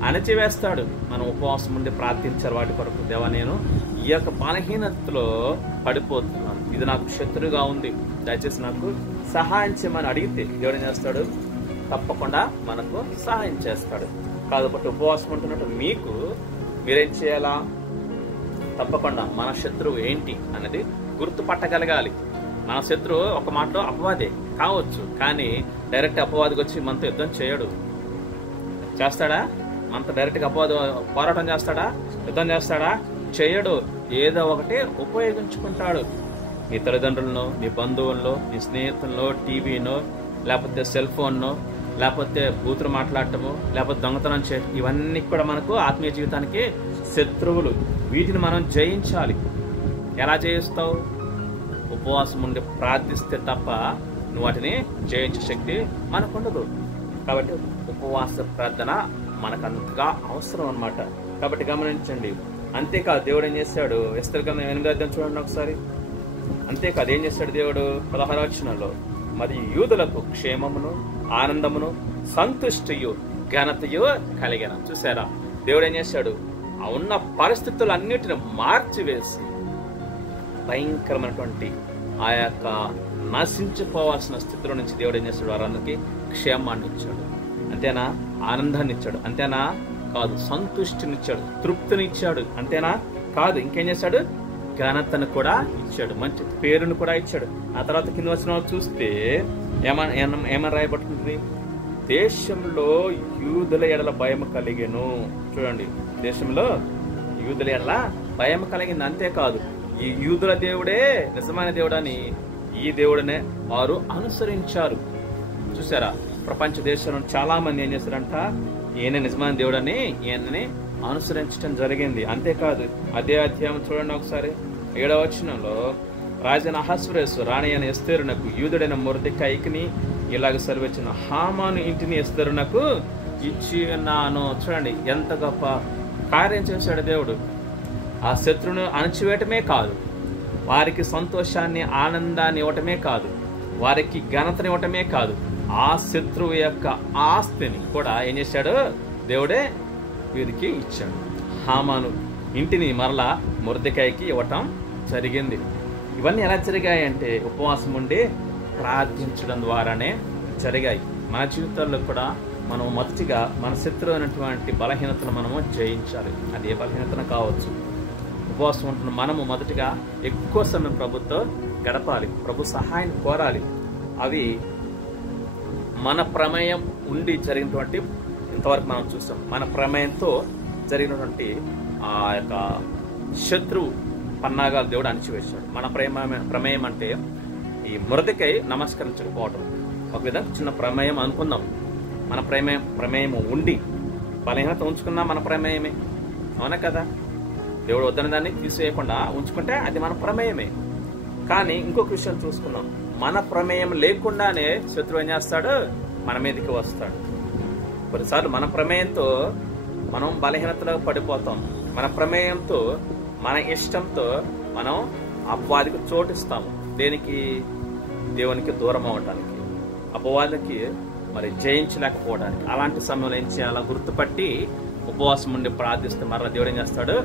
అణచివేస్తాడు. మనం ఉపవాసం ఉండి ప్రార్థించారు వాటి కొరకు, దేవా నేను ఈ యొక్క బలహీనతలో పడిపోతున్నాను, ఇది నాకు శత్రువుగా ఉంది, దయచేసి నాకు సహాయం చేయమని అడిగితే దేవుడు ఏం చేస్తాడు, తప్పకుండా మనకు సహాయం చేస్తాడు. కాబట్టి ఉపవాసం ఉంటున్నట్టు మీరేం చేయాలా, తప్పకుండా మన శత్రువు ఏంటి అన్నది గుర్తుపట్టగలగాలి. మన శత్రువు ఒక మాటలో అపవాదే కావచ్చు, కానీ డైరెక్ట్ అపవాదికి వచ్చి మనతో యుద్ధం చేయడు. చేస్తాడా? మనతో డైరెక్ట్గా అపవాది పోరాటం చేస్తాడా, యుద్ధం చేస్తాడా? చేయడు. ఏదో ఒకటి ఉపయోగించుకుంటాడు. నీ తల్లిదండ్రులను, నీ బంధువులను, నీ స్నేహితులను, టీవీనో, లేకపోతే సెల్ ఫోన్నో, లేకపోతే బూతులు మాట్లాడటము, లేకపోతే దొంగతనం చేయడం, ఇవన్నీ కూడా మనకు ఆత్మీయ జీవితానికి శత్రువులు. వీటిని మనం జయించాలి. ఎలా జయిస్తావు? ఉపవాసం ఉండి ప్రార్థిస్తే తప్ప నువ్వు వాటిని జయించే శక్తి మనకు ఉండదు. కాబట్టి ఉపవాస ప్రార్థన మనకంతగా అవసరం అన్నమాట. కాబట్టి గమనించండి. అంతేకాదు దేవుడు ఏం చేశాడు, ఎస్తేరు గ్రంథం 8వ అధ్యాయం చూడండి ఒకసారి. అంతేకాదు ఏం చేశాడు దేవుడు, 16వ వచనంలో, మరి యూదులకు క్షేమమును, ఆనందమును, సంతుష్టియు, ఘనతయు కలిగిన. చూసారా, దేవుడు ఏం చేశాడు, ఆ ఉన్న పరిస్థితులన్నిటిని మార్చివేసి భయంకరమైనటువంటి ఆ యొక్క నశించిపోవాల్సిన స్థితిలో నుంచి దేవుడు ఏం చేస్తాడు, వారందరికీ క్షేమాన్ని ఇచ్చాడు. అంతేనా? ఆనందాన్ని ఇచ్చాడు. అంతేనా? కాదు. సంతుష్టినిచ్చాడు, తృప్తినిచ్చాడు. అంతేనా? కాదు. ఇంకేం చేశాడు, ఘనతను కూడా ఇచ్చాడు, మంచి పేరును కూడా ఇచ్చాడు. ఆ తర్వాత కింద వచ్చిన చూస్తే ఏమని రాయబడుతుంది, దేశంలో యూదుల ఎడల భయం కలిగెను. చూడండి, దేశంలో యూదుల ఎడల భయం కలిగింది. అంతేకాదు, ఈ యూదుల దేవుడే నిజమైన దేవుడని ఈ దేవుడనే వారు అనుసరించారు. చూసారా, ప్రపంచ దేశంలో చాలా మంది ఏం చేశారంట, ఈయన నిజమైన దేవుడని ఈయనని అనుసరించడం జరిగింది. అంతేకాదు, అదే అధ్యాయం చూడండి ఒకసారి, 7వ వచనంలో, రాజైన అహస్వేరోషు రాణి అయిన ఎస్తేరునకు యూదుడైన మొర్దెకైకిని ఇలాగ సెలవిచ్చిన హామాను ఇంటిని ఎస్తేరునకు ఇచ్చినాను. చూడండి ఎంత గొప్ప కార్యం చేశాడు దేవుడు. ఆ శత్రువును అణచివేయటమే కాదు, వారికి సంతోషాన్ని, ఆనందాన్ని ఇవ్వటమే కాదు, వారికి ఘనతని ఇవ్వటమే కాదు, ఆ శత్రువు యొక్క ఆస్తిని కూడా ఏం చేశాడు, దేవుడే వీరికి ఇచ్చాడు. హామాను ఇంటిని మరలా మొర్దెకైకి ఇవ్వటం జరిగింది. ఇవన్నీ ఎలా జరిగాయి అంటే ఉపవాసం ఉండి ప్రార్థించడం ద్వారానే జరిగాయి. మన జీవితాల్లో కూడా మనం మొదటిగా మన శత్రువు అయినటువంటి బలహీనతను మనము జయించాలి. అది ఏ బలహీనతను కావచ్చు. ఉపవాసం ఉంటున్న మనము మొదటిగా ఎక్కువ సమయం ప్రభుతో గడపాలి, ప్రభు సహాయాన్ని కోరాలి. అవి మన ప్రమేయం ఉండి జరిగినటువంటి, ఇంతవరకు మనం చూస్తాం, మన ప్రమేయంతో జరిగినటువంటి ఆ యొక్క శత్రువు పన్నాగాలు దేవుడు అణిచివేశాడు. మన ప్రమేయం అంటే ఈ మురదకై నమస్కరించకపోవడం, ఒక విధంగా చిన్న ప్రమేయం అనుకుందాం. మన ప్రమేయం ఉండి బలహీనత ఉంచుకున్నా మన ప్రమేయమే, అవునా కదా? దేవుడు వద్దన దాన్ని తీసేయకుండా ఉంచుకుంటే అది మన ప్రమేయమే. కానీ ఇంకొక విషయం చూసుకున్నాం, మన ప్రమేయం లేకుండానే శత్రువు ఏం చేస్తాడు, మన మీదకి వస్తాడు. కొన్నిసార్లు మన ప్రమేయంతో మనం బలహీనతలో పడిపోతాం. మన ప్రమేయంతో, మన ఇష్టంతో మనం అపవాదికి చోటిస్తాము. దేనికి? దేవునికి దూరం అవడానికి, అపవాదికి మరి జయించలేకపోవడానికి. అలాంటి సమయంలో ఏం చేయాలా గుర్తుపట్టి ఉపవాసం ఉండి ప్రార్థిస్తే మరలా దేవుడు ఏం చేస్తాడు,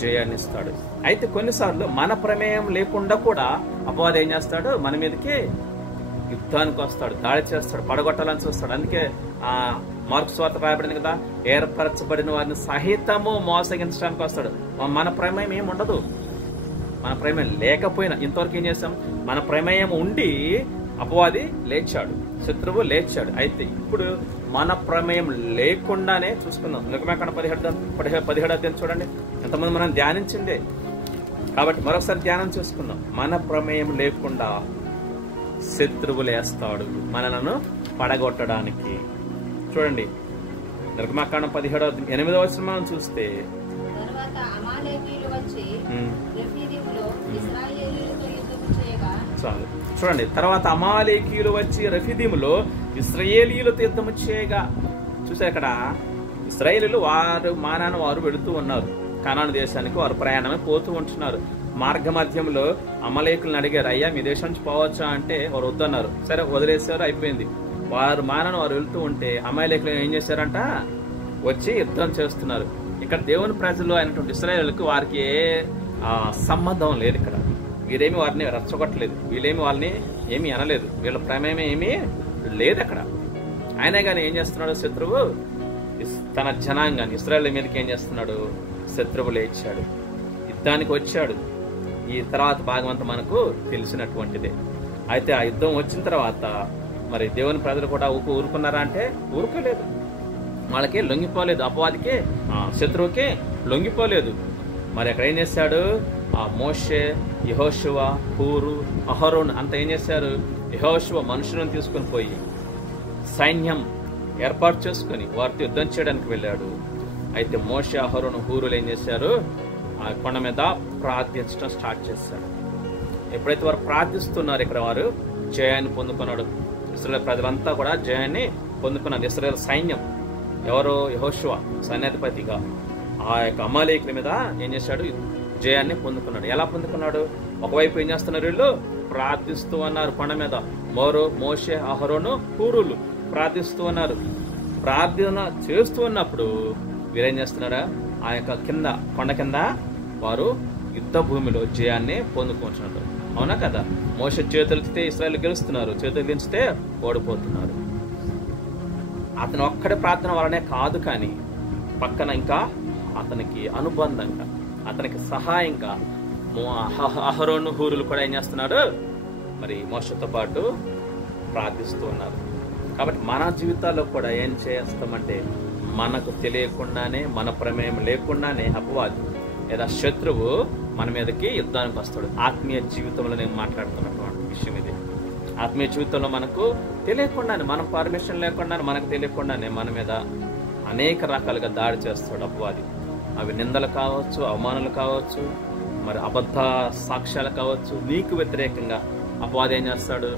జయాన్ని ఇస్తాడు. అయితే కొన్నిసార్లు మన ప్రమేయం లేకుండా కూడా అపవాది ఏం చేస్తాడు, మన మీదకి యుద్ధానికి వస్తాడు, దాడి చేస్తాడు, పడగొట్టాలని చూస్తాడు. అందుకే ఆ మార్కు సువార్త రాయబడింది కదా, ఏర్పరచబడిన వారిని సహితము మోసగించడానికి వస్తాడు. మన ప్రమేయం ఏమి ఉండదు. మన ప్రమేయం లేకపోయినా ఇంతవరకు ఏం చేస్తాం, మన ప్రమేయం ఉండి అపవాది లేచాడు, శత్రువు లేచాడు. అయితే ఇప్పుడు మన ప్రమేయం లేకుండానే చూసుకుందాం. నిర్గమకాండం 17 అధ్యాయం చూడండి, ఎంతమంది మనం ధ్యానించిందే. కాబట్టి మరొకసారి ధ్యానం చేసుకుందాం. మన ప్రమేయం లేకుండా శత్రువు లేస్తాడు మనలను పడగొట్టడానికి. చూడండి, నిర్గమకాండం 17:8 మనం చూస్తే, చాలు చూడండి, తర్వాత అమాలేకీయులు వచ్చి రఫీదీములో ఇశ్రాయేలీయులతో యుద్ధము చేయగా. చూసారు, ఇక్కడ ఇశ్రాయేలీయులు వారు మానాన్ని వారు వెళుతూ ఉన్నారు. కనాను దేశానికి వారు ప్రయాణమే పోతూ ఉంటున్నారు. మార్గ మధ్యంలో అమాలేకులను అడిగారు, అయ్యా మీ దేశం నుంచి పోవచ్చా అంటే వారు వద్దన్నారు. సరే వదిలేశారు, అయిపోయింది. వారు మానాన్ని వారు వెళుతూ ఉంటే అమాలేకులు ఏం చేశారంట, వచ్చి యుద్ధం చేస్తున్నారు. ఇక్కడ దేవుని ప్రజలు అయినటువంటి ఇశ్రాయేలుకు వారికి ఏ సంబంధం లేదు. ఇక్కడ వీరేమి వారిని రెచ్చగొట్టలేదు, వీళ్ళేమి వాళ్ళని ఏమీ అనలేదు, వీళ్ళ ప్రమేయం ఏమీ లేదు అక్కడ. అయినా కానీ ఏం చేస్తున్నాడు శత్రువు, తన జనాంగాన్ని ఇశ్రాయేలు మీదకి ఏం చేస్తున్నాడు, శత్రువు లేచాడు, యుద్ధానికి వచ్చాడు. ఈ తర్వాత భాగం అంతా మనకు తెలిసినటువంటిదే. అయితే ఆ యుద్ధం వచ్చిన తర్వాత మరి దేవుని ప్రజలు కూడా ఊరుకున్నారా అంటే ఊరుకోలేదు. వాళ్ళకి లొంగిపోలేదు, అపవాదికి శత్రువుకి లొంగిపోలేదు. మరి అక్కడ ఏం చేశాడు, ఆ మోషే, యెహోషువ, హూరు, అహరోన్ అంతా ఏం చేశారు, యెహోషువ మనుషులను తీసుకుని పోయి సైన్యం ఏర్పాటు చేసుకుని వారితో యుద్ధం చేయడానికి వెళ్ళాడు. అయితే మోషే, అహరోను, హూరులు ఏం చేశారు, ఆ కొండ మీద ప్రార్థించడం స్టార్ట్ చేశారు. ఎప్పుడైతే వారు ప్రార్థిస్తున్నారు, ఇక్కడ వారు జయాన్ని పొందుకున్నాడు. ఇశ్రాయేలు ప్రజలంతా కూడా జయాన్ని పొందుకున్నారు. ఇశ్రాయేలు సైన్యం, ఎవరో యెహోషువ సైన్యాధిపతిగా ఆ యొక్క అమాలేకుల మీద ఏం చేశాడు, జయాన్ని పొందుకున్నాడు. ఎలా పొందుకున్నాడు, ఒకవైపు ఏం చేస్తున్నారు, వీళ్ళు ప్రార్థిస్తూ ఉన్నారు కొండ మీద. మోషే, అహరోను, హూరులు ప్రార్థిస్తూ ఉన్నారు. ప్రార్థన చేస్తూ ఉన్నప్పుడు వీరేం చేస్తున్నారా, ఆ యొక్క కొండ కింద వారు యుద్ధ భూమిలో జయాన్ని పొందుకుంటున్నారు. అవునా కదా? మోషే చేతులెత్తితే ఇశ్రాయేలు గెలుస్తున్నారు, చేతులు దించితే ఓడిపోతున్నారు. అతను ఒక్కడే ప్రార్థన వలనే కాదు, కానీ పక్కన ఇంకా అతనికి అనుబంధంగా, అతనికి సహాయంగా అహరోను, హూరులు కూడా ఏం చేస్తున్నాడు, మరి మోషతో పాటు ప్రార్థిస్తూ ఉన్నారు. కాబట్టి మన జీవితాల్లో కూడా ఏం చేస్తామంటే, మనకు తెలియకుండానే, మన ప్రమేయం లేకుండానే అపవాది లేదా శత్రువు మన మీదకి యుద్ధానికి వస్తాడు. ఆత్మీయ జీవితంలో నేను మాట్లాడుతున్నటువంటి విషయం ఇది. ఆత్మీయ జీవితంలో మనకు తెలియకుండానే, మన పర్మిషన్ లేకుండానే, మనకు తెలియకుండానే మన మీద అనేక రకాలుగా దాడి చేస్తాడు అపవాది. అవి నిందలు కావచ్చు, అవమానాలు కావచ్చు, మరి అబద్ధ సాక్ష్యాలు కావచ్చు. నీకు వ్యతిరేకంగా అపవాది ఏం చేస్తాడు,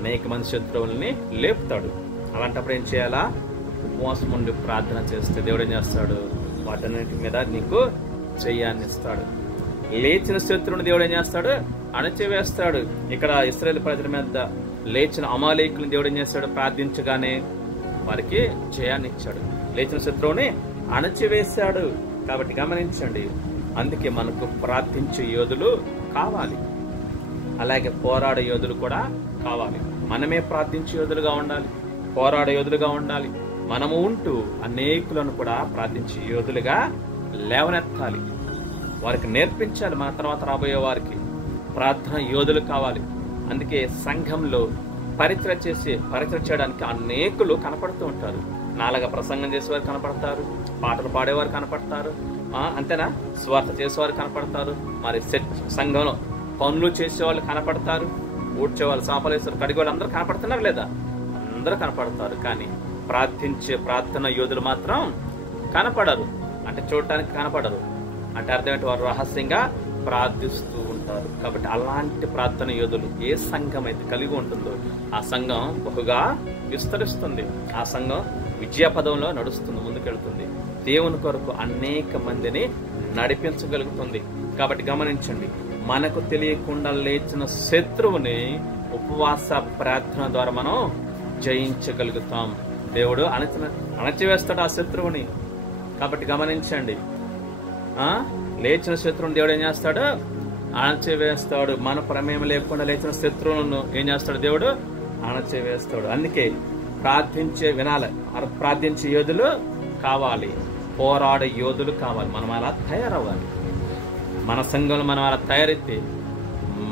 అనేక మంది శత్రువుల్ని లేపుతాడు. అలాంటప్పుడు ఏం చేయాలా, ఉపవాసం ఉండి ప్రార్థన చేస్తే దేవుడు ఏం చేస్తాడు, వాటన్నిటి మీద నీకు జయాన్ని ఇస్తాడు. లేచిన శత్రువుని దేవుడు ఏం చేస్తాడు, అణచివేస్తాడు. ఇక్కడ ఇశ్రాయేలు ప్రజల మీద లేచిన అమాలేకులను దేవుడు ఏం చేస్తాడు, ప్రార్థించగానే వారికి జయాన్ని ఇచ్చాడు, లేచిన శత్రువుని అణచివేశాడు. కాబట్టి గమనించండి, అందుకే మనకు ప్రార్థించే యోధులు కావాలి, అలాగే పోరాడే యోధులు కూడా కావాలి. మనమే ప్రార్థించే యోధులుగా ఉండాలి, పోరాడే యోధులుగా ఉండాలి. మనము ఉంటూ అనేకులను కూడా ప్రార్థించి యోధులుగా లేవనెత్తాలి, వారికి నేర్పించాలి. మన తర్వాత రాబోయే వారికి ప్రార్థన యోధులు కావాలి. అందుకే సంఘంలో పరిచయ చేయడానికి అనేకులు కనపడుతూ ఉంటారు. నాలుగా ప్రసంగం చేసేవారు కనపడతారు, పాటలు పాడేవారు కనపడతారు, అంతేనా, స్వార్థ చేసేవారు కనపడతారు, మరి సంఘంలో పనులు చేసేవాళ్ళు కనపడతారు, ఊడ్చేవాళ్ళు, సాపలేసేవారు, కడిగేవాళ్ళు అందరూ కనపడుతున్నారు లేదా? అందరూ కనపడతారు. కానీ ప్రార్థించే ప్రార్థన యోధులు మాత్రం కనపడరు. అంటే చూడటానికి కనపడరు. అంటే అర్థం ఏంటి? వారు రహస్యంగా ప్రార్థిస్తూ ఉంటారు. కాబట్టి అలాంటి ప్రార్థన యోధులు ఏ సంఘం అయితే కలిగి ఉంటుందో ఆ సంఘం బహుగా విస్తరిస్తుంది. ఆ సంఘం విజయపదంలో నడుస్తుంది, ముందుకెళ్తుంది. దేవుని కొరకు అనేక మందిని నడిపించగలుగుతుంది. కాబట్టి గమనించండి, మనకు తెలియకుండా లేచిన శత్రువుని ఉపవాస ప్రార్థన ద్వారా మనం జయించగలుగుతాం. దేవుడు అణచివేస్తాడు ఆ శత్రువుని. కాబట్టి గమనించండి, లేచిన శత్రువుని దేవుడు ఏం చేస్తాడు? అణచివేస్తాడు. మన ప్రమేయం లేకుండా లేచిన శత్రువులను ఏం చేస్తాడు? దేవుడు అణచివేస్తాడు. అందుకే వినాలి, ప్రార్థించే యోధులు కావాలి, పోరాడే యోధులు కావాలి. మనం అలా తయారవ్వాలి. మన సంఘంలో మనం అలా తయారైతే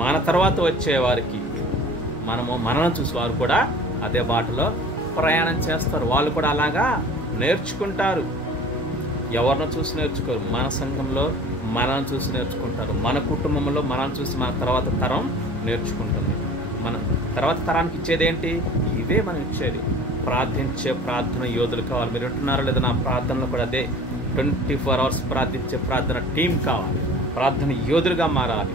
మన తర్వాత వచ్చే వారికి మనల్ని చూసి వారు కూడా అదే బాటలో ప్రయాణం చేస్తారు. వాళ్ళు కూడా అలాగా నేర్చుకుంటారు. ఎవరిని చూసి నేర్చుకోరు. మన సంఘంలో మనల్ని చూసి నేర్చుకుంటారు. మన కుటుంబంలో మనల్ని చూసి మన తర్వాత తరం నేర్చుకుంటుంది. మన తర్వాత తరానికి ఇచ్చేది ఏంటి? ఇదే మనం ఇచ్చేది. ప్రార్థించే ప్రార్థన యోధులు కావాలి. మీరు వింటున్నారో లేదా? నా ప్రార్థనలో కూడా అదే. 24 hours ప్రార్థించే ప్రార్థన టీం కావాలి. ప్రార్థన యోధులుగా మారాలి.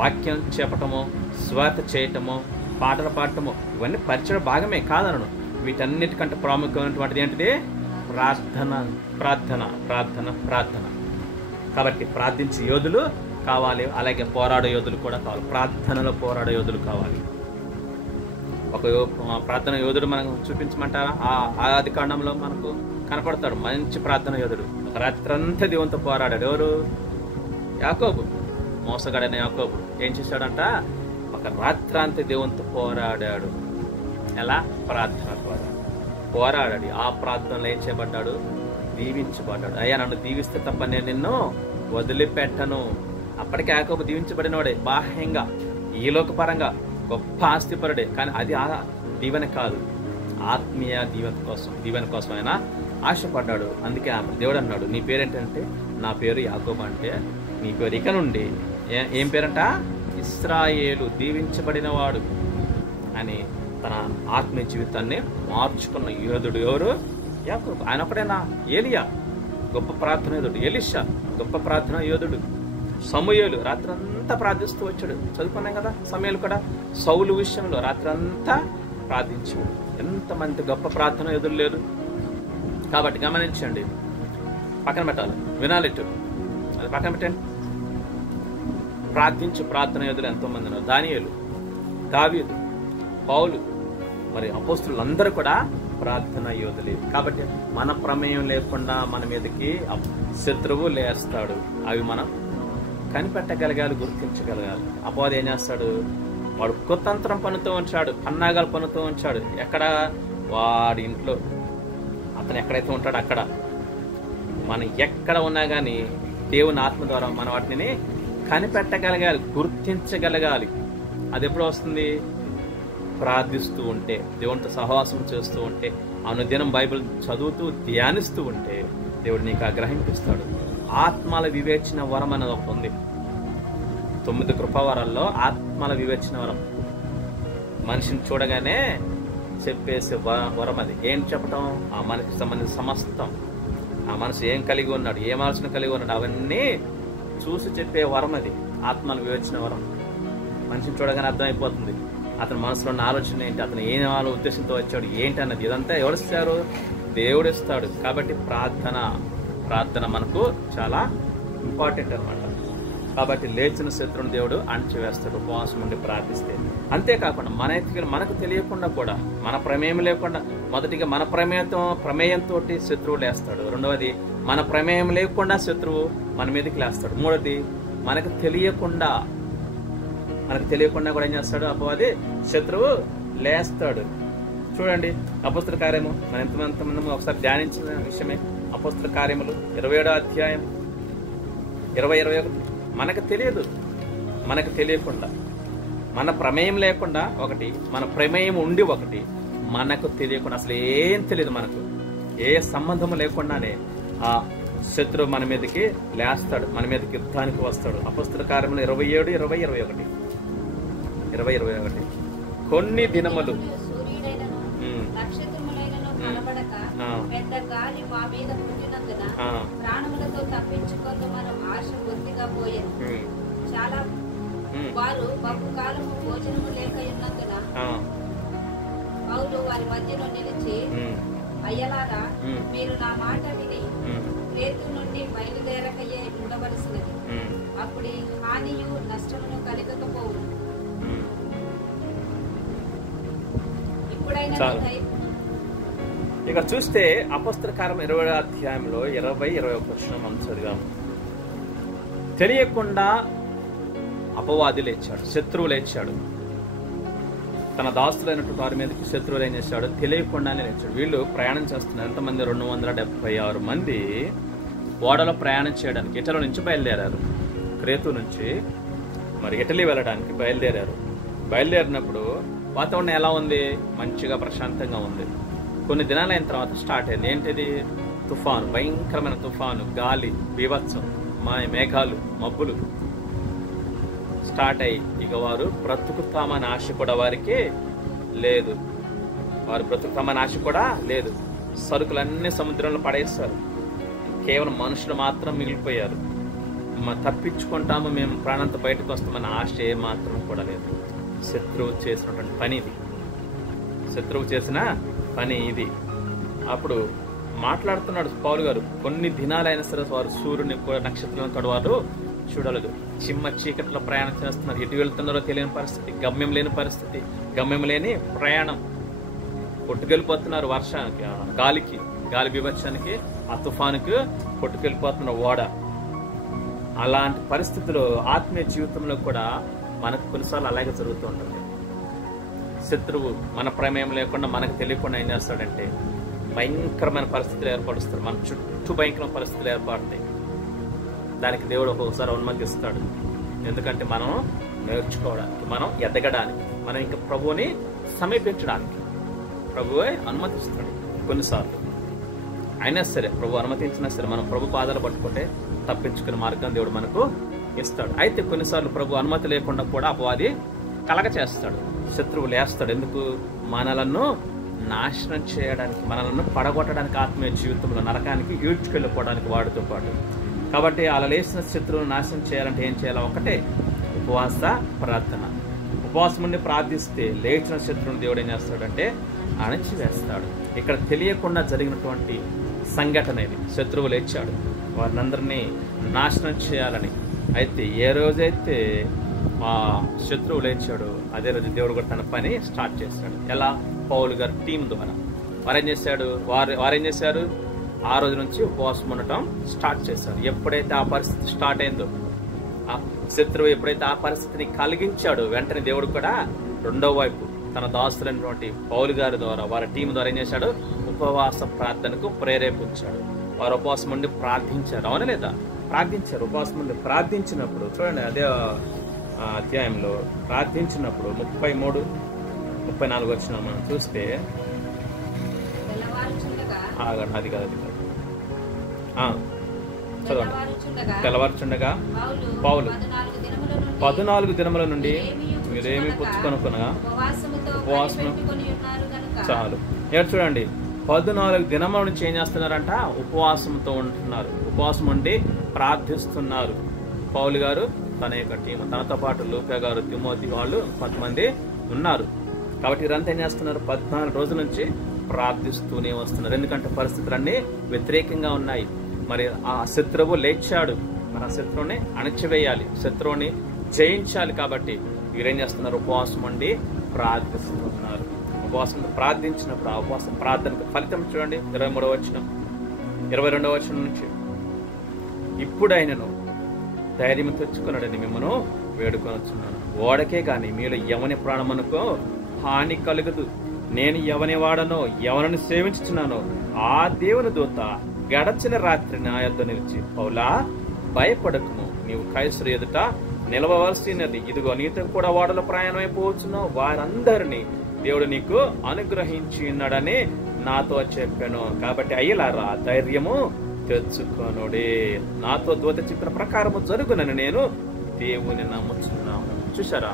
వాక్యం చెప్పటము, స్వాత చేయటము, పాటలు పాడటము ఇవన్నీ పరిచయ భాగమే కాదనను. వీటన్నిటికంటే ప్రాముఖ్యమైనటువంటిది ఏంటిది? ప్రార్థన, ప్రార్థన, ప్రార్థన, ప్రార్థన. కాబట్టి ప్రార్థించే యోధులు కావాలి. అలాగే పోరాడే యోధులు కూడా కావాలి. ప్రార్థనలో పోరాడే యోధులు కావాలి. ఒక ప్రార్థన యోధుడు మనకు చూపించమంటారా? ఆది కాండంలో మనకు కనపడతాడు మంచి ప్రార్థన యోధుడు. రాత్రంతా దేవునితో పోరాడాడు. ఎవరు? యాకోబు. మోసగాడైన యాకోబు ఏం చేశాడంట? ఒక రాత్రంతా దేవునితో పోరాడాడు. ఎలా? ప్రార్థన ద్వారా పోరాడాడు. ఆ ప్రార్థనలో ఏం చేయబడ్డాడు? దీవించబడ్డాడు. అయ్యా, నన్ను దీవిస్తే తప్ప నేను నిన్ను వదిలిపెట్టను. అప్పటికే యాకోబు దీవించబడినవాడే, బాహ్యంగా ఈలోకపరంగా గొప్ప ఆస్తిపరుడే. కానీ అది ఆ దీవెన కాదు, ఆత్మీయ దీవెన కోసం ఆయన ఆశపడ్డాడు. అందుకే దేవుడు అన్నాడు, నీ పేరేంటంటే? నా పేరు యాకోబు. అంటే నీ పేరు ఇక నుండి ఏం పేరంట? ఇశ్రాయేలు, దీవించబడినవాడు అని తన ఆత్మీయ జీవితాన్ని మార్చుకున్న యోధుడు ఎవరు? యాకోబు. ఆయన ఒకడేనా? ఏలియా గొప్ప ప్రార్థన యోధుడు. ఎలీషా గొప్ప ప్రార్థన యోధుడు. సమూయేలు రాత్రంతా ప్రార్థిస్తూ వచ్చాడు. చదువుకున్నాం కదా. సమూయేలు కూడా సౌలు విషయంలో రాత్రంతా ప్రార్థించాడు. ఎంతమంది గొప్ప ప్రార్థన యోధులు లేరు? కాబట్టి గమనించండి, పక్కన పెట్టాలి, వినాలి, అది పక్కన పెట్టండి. ప్రార్థించు ప్రార్థన యోధులు ఎంతో మంది ఉన్నారు. దానియేలు, దావీదు, పౌలు, మరి అపోస్తులందరూ కూడా ప్రార్థన యోధులే. కాబట్టి మన ప్రమేయం లేకుండా మన మీదకి శత్రువు లేస్తాడు. అవి మనం కనిపెట్టగలగాలి, గుర్తించగలగాలి. అపవాది ఏం చేస్తాడు? వాడు కుతంత్రం పన్నుతూ ఉంచాడు, పన్నాగాలు పన్నుతూ ఉంచాడు. ఎక్కడ? వాడి ఇంట్లో. అతను ఎక్కడైతే ఉంటాడో అక్కడ. మనం ఎక్కడ ఉన్నా కానీ దేవుని ఆత్మ ద్వారా మనం వాటిని కనిపెట్టగలగాలి, గుర్తించగలగాలి. అది ఎప్పుడు వస్తుంది? ప్రార్థిస్తూ ఉంటే, దేవునితో సహవాసం చేస్తూ ఉంటే, అనుదినం బైబిల్ చదువుతూ ధ్యానిస్తూ ఉంటే దేవుడు నీకు గ్రహింపిస్తాడు. ఆత్మల వివేచన వరం అనేది ఒకటి ఉంది. 9 కృపావరాల్లో ఆత్మల వివేచన వరం. మనిషిని చూడగానే చెప్పేసే వరం అది. ఏం చెప్పటం? ఆ మనిషికి సంబంధించిన సమస్తం, ఆ మనిషి ఏం కలిగి ఉన్నాడు, ఏం ఆలోచన కలిగి ఉన్నాడు, అవన్నీ చూసి చెప్పే వరం అది. ఆత్మల వివేచన వరం. మనిషిని చూడగానే అర్థమైపోతుంది అతని మనసులో ఉన్న ఆలోచన ఏంటి, అతను ఏ ఉద్దేశంతో వచ్చాడు ఏంటి అన్నది. ఇదంతా ఎవరిస్తారు? దేవుడు ఇస్తాడు. కాబట్టి ప్రార్థన మనకు చాలా ఇంపార్టెంట్ అనమాట. కాబట్టి లేచిన శత్రువుని దేవుడు అణచివేస్తాడు ఉపవాసం ఉండి ప్రార్థిస్తే. అంతేకాకుండా మనకు తెలియకుండా కూడా, మన ప్రమేయం లేకుండా, మొదటిగా మన ప్రమేయంతో శత్రువు లేస్తాడు. రెండవది, మన ప్రమేయం లేకుండా శత్రువు మన మీదకి లేస్తాడు. మూడవది, మనకు తెలియకుండా కూడా ఏం చేస్తాడు? అపవాది శత్రువు లేస్తాడు. చూడండి అపొస్తలుల కార్యము మనం ఎంతమంది ఒకసారి ధ్యానించిన విషయమే. అపొస్తలుల కార్యములు 27వ అధ్యాయం 20-21. మనకు తెలియదు, మనకు తెలియకుండా, మన ప్రమేయం లేకుండా ఒకటి, మన ప్రమేయం ఉండి ఒకటి, మనకు తెలియకుండా అసలు ఏం తెలియదు, మనకు ఏ సంబంధము లేకుండానే ఆ శత్రువు మన మీదకి లేస్తాడు, మన మీదకి యుద్ధానికి వస్తాడు. అపొస్తలుల కార్యములు 27-20-21. కొన్ని దినములు వారు బహుకాలము భోజనము లేక ఉన్నందున పౌలు వారి మధ్యలో నిలిచి, అయ్యలారా, మీరు నా మాట విని క్రేతు నుండి బయలుదేరకయే ఉండవలసినది. అప్పుడే హానియు నష్టమును కలగకపోవు. ఇప్పుడైనా ఇక్కడ చూస్తే అపొస్తలుల కార్యం 20వ అధ్యాయంలో 20-21 మనం చదివాము. తెలియకుండా అపవాది లేచాడు, శత్రువు లేచాడు. తన దాస్తులైనటువంటి వారి మీదకి శత్రువులు ఏం చేశాడు? తెలియకుండానే లేచాడు. వీళ్ళు ప్రయాణం చేస్తున్నారు. ఎంతమంది? 276 మంది ఓడలో ప్రయాణం చేయడానికి ఇటలీ నుంచి బయలుదేరారు. క్రేతు నుంచి మరి ఇటలీ వెళ్ళడానికి బయలుదేరారు. బయలుదేరినప్పుడు వాతావరణం ఎలా ఉంది? మంచిగా ప్రశాంతంగా ఉంది. కొన్ని దినాలైన తర్వాత స్టార్ట్ అయింది. ఏంటిది? తుఫాను, భయంకరమైన తుఫాను, గాలి, బీభత్సం, మేఘాలు, మబ్బులు స్టార్ట్ అయ్యి ఇక వారు బ్రతుకుతామని ఆశ కూడా వారికి లేదు. వారు బ్రతుకుతామని ఆశ కూడా లేదు. సరుకులన్నీ సముద్రంలో పడేస్తారు. కేవలం మనుషులు మాత్రం మిగిలిపోయారు. తప్పించుకుంటాము, మేము ప్రాణంతో బయటకు వస్తామని ఆశ ఏ మాత్రం కూడా లేదు. శత్రువు చేసినటువంటి పని ఇది, శత్రువు చేసిన పని ఇది. అప్పుడు మాట్లాడుతున్నాడు పౌలు గారు, కొన్ని దినాలైనా సరే వారు సూర్యుని కూడా నక్షత్రాలను కూడా వారు చూడలేదు. చిమ్మ చీకట్లో ప్రయాణం చేస్తున్నారు. ఎటు వెళ్తున్నారో తెలియని పరిస్థితి, గమ్యం లేని పరిస్థితి, గమ్యం లేని ప్రయాణం. కొట్టుకెళ్ళిపోతున్నారు వర్షానికి, గాలికి, గాలి బీభత్సానికి, ఆ తుఫానుకు కొట్టుకెళ్ళిపోతున్న ఓడ. అలాంటి పరిస్థితుల్లో ఆత్మీయ జీవితంలో కూడా మనకు కొన్నిసార్లు అలాగే జరుగుతూ ఉంటుంది. శత్రువు మన ప్రమేయం లేకుండా మనకు తెలియకుండా ఏం చేస్తాడంటే భయంకరమైన పరిస్థితులు ఏర్పరుస్తాడు. మన చుట్టూ భయంకరమైన పరిస్థితులు ఏర్పడతాయి. దానికి దేవుడు ఒక్కొక్కసారి అనుమతిస్తాడు. ఎందుకంటే మనం నేర్చుకోవడానికి, మనం ఎదగడానికి, మనం ఇంకా ప్రభువుని సమీపించడానికి ప్రభువే అనుమతిస్తాడు కొన్నిసార్లు. అయినా సరే ప్రభు అనుమతించినా సరే మనం ప్రభు పాదాలు పట్టుకుంటే తప్పించుకునే మార్గం దేవుడు మనకు ఇస్తాడు. అయితే కొన్నిసార్లు ప్రభు అనుమతి లేకుండా కూడా అపవాది కలగ చేస్తాడు, శత్రువు లేస్తాడు. ఎందుకు? మనలను నాశనం చేయడానికి, మనలను పడగొట్టడానికి, ఆత్మీయ జీవితంలో నరకానికి ఈడ్చుకెళ్ళిపోవడానికి వాడితో పాటు. కాబట్టి అలా లేచిన శత్రువును నాశనం చేయాలంటే ఏం చేయాలి? ఒకటే, ఉపవాస ప్రార్థన. ఉపవాసం ఉండి ప్రార్థిస్తే లేచిన శత్రువుని దేవుడు ఏం చేస్తాడంటే అణచివేస్తాడు. ఇక్కడ తెలియకుండా జరిగినటువంటి సంఘటన ఇది. శత్రువు లేచాడు వారినందరినీ నాశనం చేయాలని. అయితే ఏ రోజైతే ఆ శత్రువు లేచాడు అదే రోజు దేవుడు కూడా తన పని స్టార్ట్ చేశాడు. ఎలా? పౌలు గారి టీం ద్వారా. వారేం చేశాడు? వారేం చేశారు? ఆ రోజు నుంచి ఉపవాసం ఉండటం స్టార్ట్ చేశారు. ఎప్పుడైతే ఆ పరిస్థితి స్టార్ట్ అయిందో, ఆ శత్రువు ఎప్పుడైతే ఆ పరిస్థితిని కలిగించాడో వెంటనే దేవుడు కూడా రెండో వైపు తన దాసులైనటువంటి పౌలు గారి ద్వారా, వారి టీం ద్వారా ఏం చేశాడు? ఉపవాస ప్రార్థనకు ప్రేరేపించాడు. వారు ఉపవాసం ఉండి ప్రార్థించారు. అవునా లేదా? ప్రార్థించారు. ఉపవాసం ఉండి ప్రార్థించినప్పుడు చూడండి, అదే అధ్యాయంలో ప్రార్థించినప్పుడు 33-34 వచ్చిన మనం చూస్తే, అది కాదు చదవండి. తెల్లవారుచుండగా పౌలు 14 దినముల నుండి మీరేమి పుచ్చుకొనుకునగా ఉపవాసం చాలు. ఇక్కడ చూడండి, 14 దినముల నుంచి ఏం చేస్తున్నారంట? ఉపవాసంతో ఉంటున్నారు. ఉపవాసం ఉండి ప్రార్థిస్తున్నారు. పౌలు గారు, తన యొక్క టీం, తనతో పాటు లూకా గారు, తిమోతి వాళ్ళు కొంతమంది ఉన్నారు. కాబట్టి వీరంతా ఏం చేస్తున్నారు? 14 రోజుల నుంచి ప్రార్థిస్తూనే వస్తున్నారు. ఎందుకంటే పరిస్థితులన్నీ వ్యతిరేకంగా ఉన్నాయి. మరి ఆ శత్రువు లేచాడు. మరి ఆ శత్రువుని అణచివేయాలి, శత్రువుని జయించాలి. కాబట్టి వీరేం చేస్తున్నారు? ఉపవాసం ఉండి ప్రార్థిస్తున్నారు. ఉపవాసం ప్రార్థించినప్పుడు ఆ ఉపవాస ప్రార్థనకు ఫలితం చూడండి. 23వ వచనం, 22వ వచనం నుంచి, ఇప్పుడైనను ధైర్యం తెచ్చుకున్నాడని మిమ్మను వేడుకొనుచున్నాను. ఓడకే గాని మీలో ఎవని ప్రాణమునకో హాని కలుగదు. నేను ఎవని వాడనో ఎవరిని సేవించుచున్నానో ఆ దేవుని దూత గడచిన రాత్రి నా యొద్ద నిలిచి, పౌలా భయపడకుము, నీవు కైసరు ఎదుట నిలవవలసినది. ఇదిగో నీతో కూడా ఓడల ప్రయాణమైపోవచ్చును, వారందరినీ దేవుడు నీకు అనుగ్రహించి ఉన్నాడని నాతో చెప్పాను. కాబట్టి అయ్యలారా ధైర్యము తెచ్చుకొనుడి, నాతో దూత చెప్పిన ప్రకారము జరుగునని నేను దేవుని నమ్ముచున్నాను. చూసారా,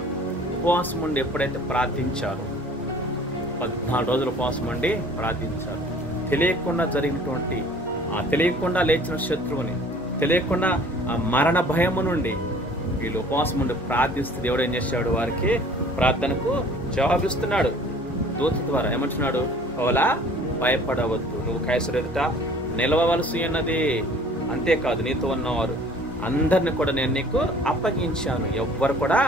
ఉపవాసం ఉండి ఎప్పుడైతే ప్రార్థించారో 14 రోజులు ఉపవాసం ఉండి ప్రార్థించారు. తెలియకుండా జరిగినటువంటి తెలియకుండా లేచిన శత్రువుని, తెలియకుండా ఆ మరణ భయము నుండి వీళ్ళు ఉపవాసం ఉండి ప్రార్థిస్తే దేవుడు ఏం చేశాడు, వారికి ప్రార్థనకు జవాబిస్తున్నాడు. దూత ద్వారా ఏమంటున్నాడు, పౌలా భయపడవద్దు, నువ్వు కైసరు ఎదుట నిలవవలసి ఉన్నది. అంతేకాదు నీతో ఉన్నవారు అందరిని కూడా నేను నీకు అప్పగించాను, ఎవ్వరు కూడా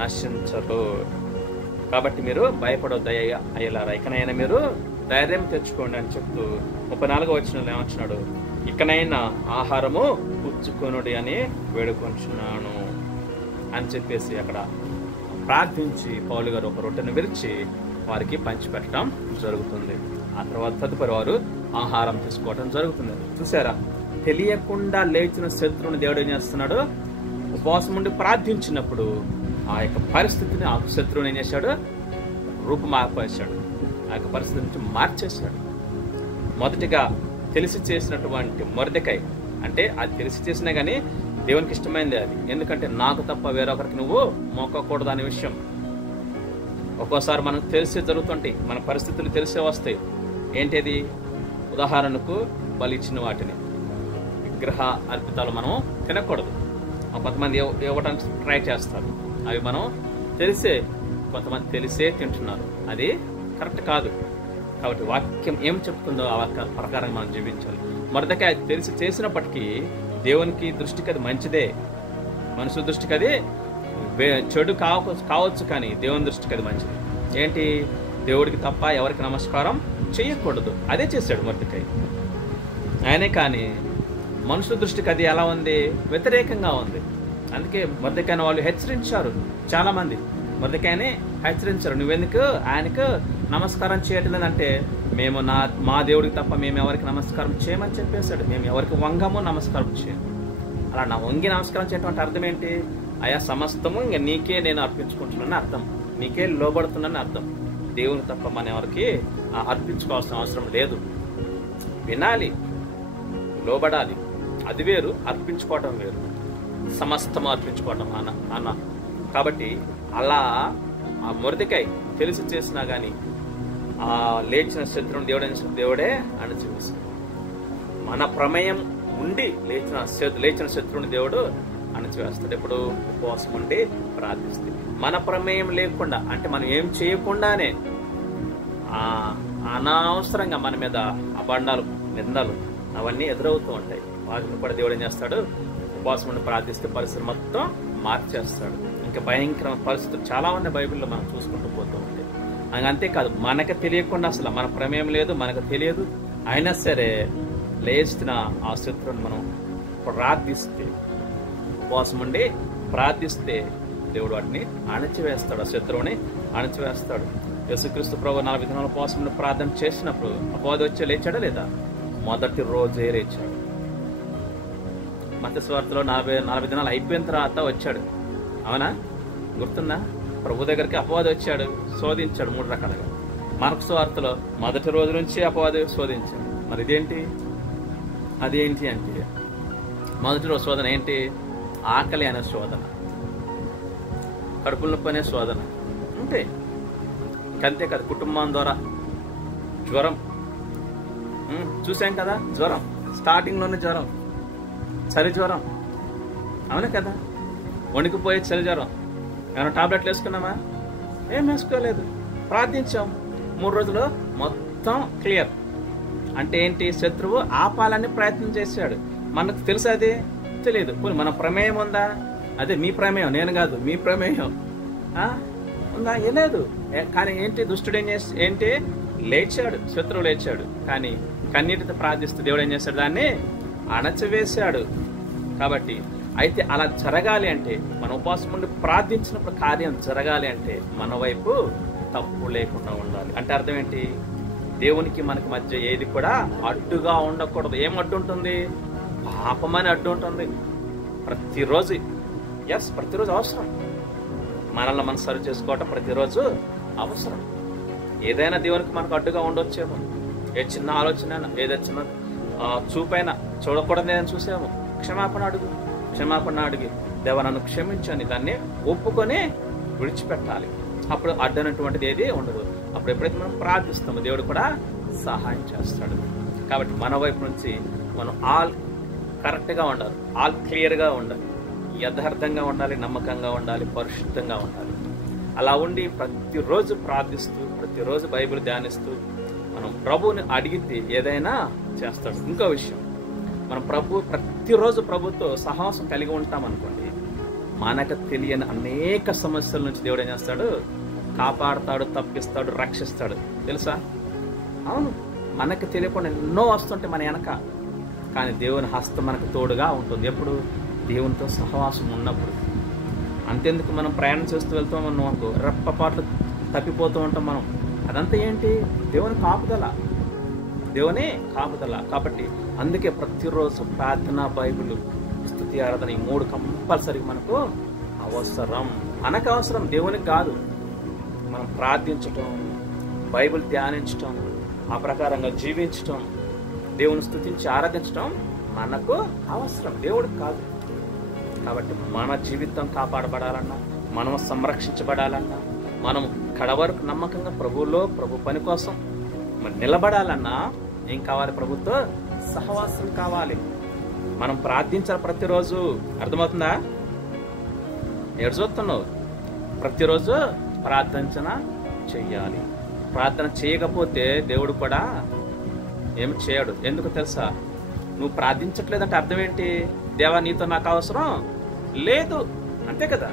నశించరు. కాబట్టి మీరు భయపడొద్దు అయ్యలారా, ఇకనైనా మీరు ధైర్యం తెచ్చుకోండి అని చెప్తూ 34వ వచనంలో ఏమంటున్నాడు, ఇకనైనా ఆహారము పుచ్చుకొనుడి అని వేడుకొంచున్నాను అని చెప్పేసి అక్కడ ప్రార్థించి పౌలు గారు ఒక రొట్టెను విరిచి వారికి పంచిపెట్టడం జరుగుతుంది. ఆ తర్వాత తదుపరి వారు ఆహారం తీసుకోవడం జరుగుతుంది. చూసారా, తెలియకుండా లేచిన శత్రువుని దేవుడు ఏం చేస్తున్నాడు, ఉపవాసం ఉండి ప్రార్థించినప్పుడు ఆ యొక్క పరిస్థితిని, ఆ శత్రువుని ఏం చేశాడు, రూపుమార్చేశాడు, ఆ యొక్క పరిస్థితి నుంచి మార్చేశాడు. మొదటిగా తెలిసి చేసినటువంటి మొర్దెకై, అంటే అది తెలిసి చేసినా కానీ దేవునికి ఇష్టమైంది అది. ఎందుకంటే నాకు తప్ప వేరొకరికి నువ్వు మోకకూడదు అనే విషయం. ఒక్కోసారి మనకు తెలిసే జరుగుతుంటాయి, మన పరిస్థితులు తెలిసే వస్తాయి. ఏంటిది, ఉదాహరణకు బలి ఇచ్చిన వాటిని, విగ్రహ అర్పితాలు మనం తినకూడదు. కొంతమంది ఇవ్వడానికి ట్రై చేస్తారు, అవి మనం తెలిసే, కొంతమంది తెలిసే తింటున్నారు, అది కరెక్ట్ కాదు. కాబట్టి వాక్యం ఏం చెప్తుందో ఆ వాక్య ప్రకారం మనం జీవించాలి. మొదటగా తెలిసి చేసినప్పటికీ దేవునికి దృష్టికి అది మంచిదే, మనుషుల దృష్టికి అది చెడు కావచ్చు, కానీ దేవుని దృష్టికి అది మంచిది. ఏంటి, దేవుడికి తప్ప ఎవరికి నమస్కారం చేయకూడదు, అదే చేశాడు మొర్దెకై. ఆయనే కానీ మనుషుల దృష్టికి అది ఎలా ఉంది, వ్యతిరేకంగా ఉంది. అందుకే మొర్దెకైని వాళ్ళు హెచ్చరించారు, చాలా మంది మొర్దెకైని హెచ్చరించారు, నువ్వెందుకు ఆయనకు నమస్కారం చేయట్లేదంటే, మేము మా దేవుడికి తప్ప మేము ఎవరికి నమస్కారం చేయమని చెప్పేశాడు. మేము ఎవరికి వంగము, నమస్కారం చేయము. అలా నా వంగి నమస్కారం చేయటం అంటే అర్థం ఏంటి, అయా సమస్తము ఇంకా నీకే నేను అర్పించుకుంటున్నాను అర్థం, నీకే లోబడుతున్నాను అర్థం. దేవుని తప్ప మనం ఎవరికి అర్పించుకోవాల్సిన అవసరం లేదు. వినాలి, లోబడాలి, అది వేరు, అర్పించుకోవటం వేరు, సమస్తము అర్పించుకోవటం అన్న. కాబట్టి అలా ఆ మొర్దెకై తెలిసి చేసినా కానీ ఆ లేచిన శత్రువుని దేవుడే అణచివేశాడు. మన ప్రమేయం ఉండి లేచిన శత్రువుని దేవుడు అణచివేస్తాడు. ఎప్పుడు ఉపవాసం ఉండి ప్రార్థిస్తే. మన ప్రమేయం లేకుండా, అంటే మనం ఏం చేయకుండానే అనవసరంగా మన మీద అబండాలు, నిందలు అవన్నీ ఎదురవుతూ ఉంటాయి. వాటిని కూడా దేవుడు ఏం చేస్తాడు, ఉపవాసం ఉండి ప్రార్థిస్తే పరిస్థితి మొత్తం మార్చేస్తాడు. ఇంకా భయంకరమైన పరిస్థితులు చాలా ఉన్నాయి బైబిల్లో, మనం చూసుకుంటూ పోతూ ఉంటాయి. అంతేకాదు, మనకు తెలియకుండా, అసలు మన ప్రమేయం లేదు, మనకు తెలియదు, అయినా సరే లేచిన ఆ శత్రువుని మనం ప్రార్థిస్తే, ఉపవాసం ఉండి ప్రార్థిస్తే దేవుడు వాటిని అణచివేస్తాడు, ఆ శత్రువుని అణచివేస్తాడు. యేసుక్రీస్తు ప్రభు 40 దినాల ఉపవాసం ఉండి ప్రార్థన చేసినప్పుడు అపవాది వచ్చి లేచాడా లేదా, మొదటి రోజే లేచాడు. మత్తయి సువార్తలో 40 దినాలు అయిపోయిన తర్వాత వచ్చాడు, అవునా, గుర్తుందా? ప్రభు దగ్గరికి అపవాది వచ్చాడు, శోధించాడు 3 రకాలుగా. మార్కు సువార్తలో మొదటి రోజు నుంచి అపవాది శోధించాడు. మరి ఇదేంటి, అదేంటి అంటే మొదటి రోజు శోధన ఏంటి, ఆకలి అనే శోధన, కడుపుల నొప్పి అనే శోధన, అంతే. అంతేకాదు, కుటుంబం ద్వారా జ్వరం చూసాం కదా, జ్వరం స్టార్టింగ్లోనే జ్వరం, చలి జ్వరం, అవునా కదా, వణికిపోయే చలి జ్వరం. ఏమైనా టాబ్లెట్లు వేసుకున్నామా, ఏం వేసుకోలేదు, ప్రార్థించాం, 3 రోజులు మొత్తం క్లియర్. అంటే ఏంటి, శత్రువు ఆపాలని ప్రయత్నం చేశాడు. మనకు తెలుసు, అది తెలియదు. మన ప్రమేయం ఉందా, అదే మీ ప్రమేయం, నేను కాదు, మీ ప్రమేయం ఉందా, ఏ లేదు. కానీ ఏంటి, దుష్టుడు ఏంటి లేచాడు, శత్రువు లేచాడు, కానీ కన్నీటితో ప్రార్థిస్తూ దేవుడు ఏం చేశాడు, దాన్ని అణచివేశాడు. కాబట్టి అయితే అలా జరగాలి అంటే, మన ఉపవాసం నుండి ప్రార్థించినప్పుడు కార్యం జరగాలి అంటే మన వైపు తప్పు లేకుండా ఉండాలి. అంటే అర్థం ఏంటి? దేవునికి మనకి మధ్య ఏది కూడా అడ్డుగా ఉండకూడదు. ఏం అడ్డు ఉంటుంది? పాపమని అడ్డు ఉంటుంది. ప్రతిరోజు ప్రతిరోజు అవసరం. మనల్ని మనం సరి చేసుకోవటం ప్రతిరోజు అవసరం. ఏదైనా దేవునికి మనకు అడ్డుగా ఉండొచ్చేమో, ఏ చిన్న ఆలోచన, ఏదో చిన్న చూపైనా చూడకూడదు ఏదైనా చూసాము, క్షమాపణ అడిగి దేవా నన్ను క్షమించని దాన్ని ఒప్పుకొని విడిచిపెట్టాలి. అప్పుడు అడ్డనటువంటిది ఏది ఉండదు. అప్పుడు ఎప్పుడైతే మనం ప్రార్థిస్తామో దేవుడు కూడా సహాయం చేస్తాడు. కాబట్టి మన వైపు నుంచి మనం ఆల్ కరెక్ట్గా ఉండాలి, ఆల్ క్లియర్గా ఉండాలి, యథార్థంగా ఉండాలి, నమ్మకంగా ఉండాలి, పరిశుద్ధంగా ఉండాలి. అలా ఉండి ప్రతిరోజు ప్రార్థిస్తూ, ప్రతిరోజు బైబిల్ ధ్యానిస్తూ మనం ప్రభువుని అడిగితే ఏదైనా చేస్తాడు. ఇంకో విషయం, మనం ప్రతిరోజు ప్రభుతో సహవాసం కలిగి ఉంటాం అనుకోండి, మనకు తెలియని అనేక సమస్యల నుంచి దేవుడు ఏం చేస్తాడు? కాపాడుతాడు, తప్పిస్తాడు, రక్షిస్తాడు. తెలుసా? అవును, మనకు తెలియకుండా ఎన్నో వస్తుంటే మన వెనక, కానీ దేవుని హస్తం మనకు తోడుగా ఉంటుంది. ఎప్పుడు? దేవునితో సహవాసం ఉన్నప్పుడు. అంతెందుకు, మనం ప్రయాణం చేస్తూ వెళ్తూ ఉన్నాం అనుకో, రెప్పపాట్లు తప్పిపోతూ ఉంటాం మనం. అదంతా ఏంటి? దేవుని కాపుదల. కాబట్టి అందుకే ప్రతిరోజు ప్రార్థన, బైబిల్, స్తుతి, ఆరాధన, ఈ 3 కంపల్సరీ మనకు అవసరం. మనకు అవసరం, దేవునికి కాదు. మనం ప్రార్థించటం, బైబిల్ ధ్యానించటం, ఆ ప్రకారంగా జీవించటం, దేవుని స్తుతించి ఆరాధించటం మనకు అవసరం, దేవుడికి కాదు. కాబట్టి మన జీవితం కాపాడబడాలన్నా, మనం సంరక్షించబడాలన్నా, మనం కడవరకు నమ్మకంగా ప్రభు పని కోసం నిలబడాలన్నా ఏం కావాలి? ప్రభుత్వ సహవాసం కావాలి. మనం ప్రార్థించాలి ప్రతిరోజు. అర్థమవుతుందా? ఎడు చూస్తున్నావు? ప్రతిరోజు ప్రార్థన చెయ్యాలి. ప్రార్థన చేయకపోతే దేవుడు కూడా ఏమి చేయడు. ఎందుకు తెలుసా? నువ్వు ప్రార్థించట్లేదంటే అర్థం ఏంటి? దేవా నీతో నాకు అవసరం లేదు, అంతే కదా.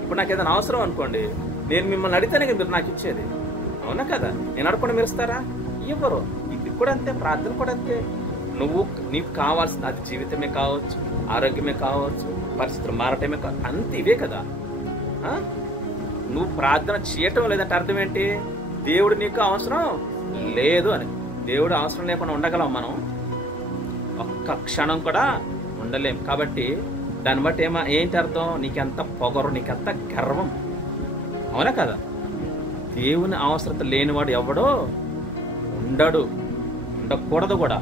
ఇప్పుడు నాకు ఏదైనా అవసరం అనుకోండి, నేను మిమ్మల్ని అడిగితేనే మీరు నాకు ఇచ్చేది, అవునా కదా? నేను అడగకుండా మీరు ఇస్తారా? ఇవ్వరు. ఇది కూడా అంతే, ప్రార్థన కూడా అంతే. నీకు కావాల్సిన అది జీవితమే కావచ్చు, ఆరోగ్యమే కావచ్చు, పరిస్థితులు మారటమే కావచ్చు, అంతే, ఇవే కదా. నువ్వు ప్రార్థన చేయటం లేదంటే అర్థం ఏంటి? దేవుడు నీకు అవసరం లేదు అని. దేవుడు అవసరం లేకుండా ఉండగలం మనం? ఒక్క క్షణం కూడా ఉండలేం. కాబట్టి దాన్ని బట్టి ఏంటి అర్థం? నీకెంత పొగరు, నీకెంత గర్వం, అవునా కదా? దేవుని అవసరత లేనివాడు ఎవడో ఉండకూడదు కూడా.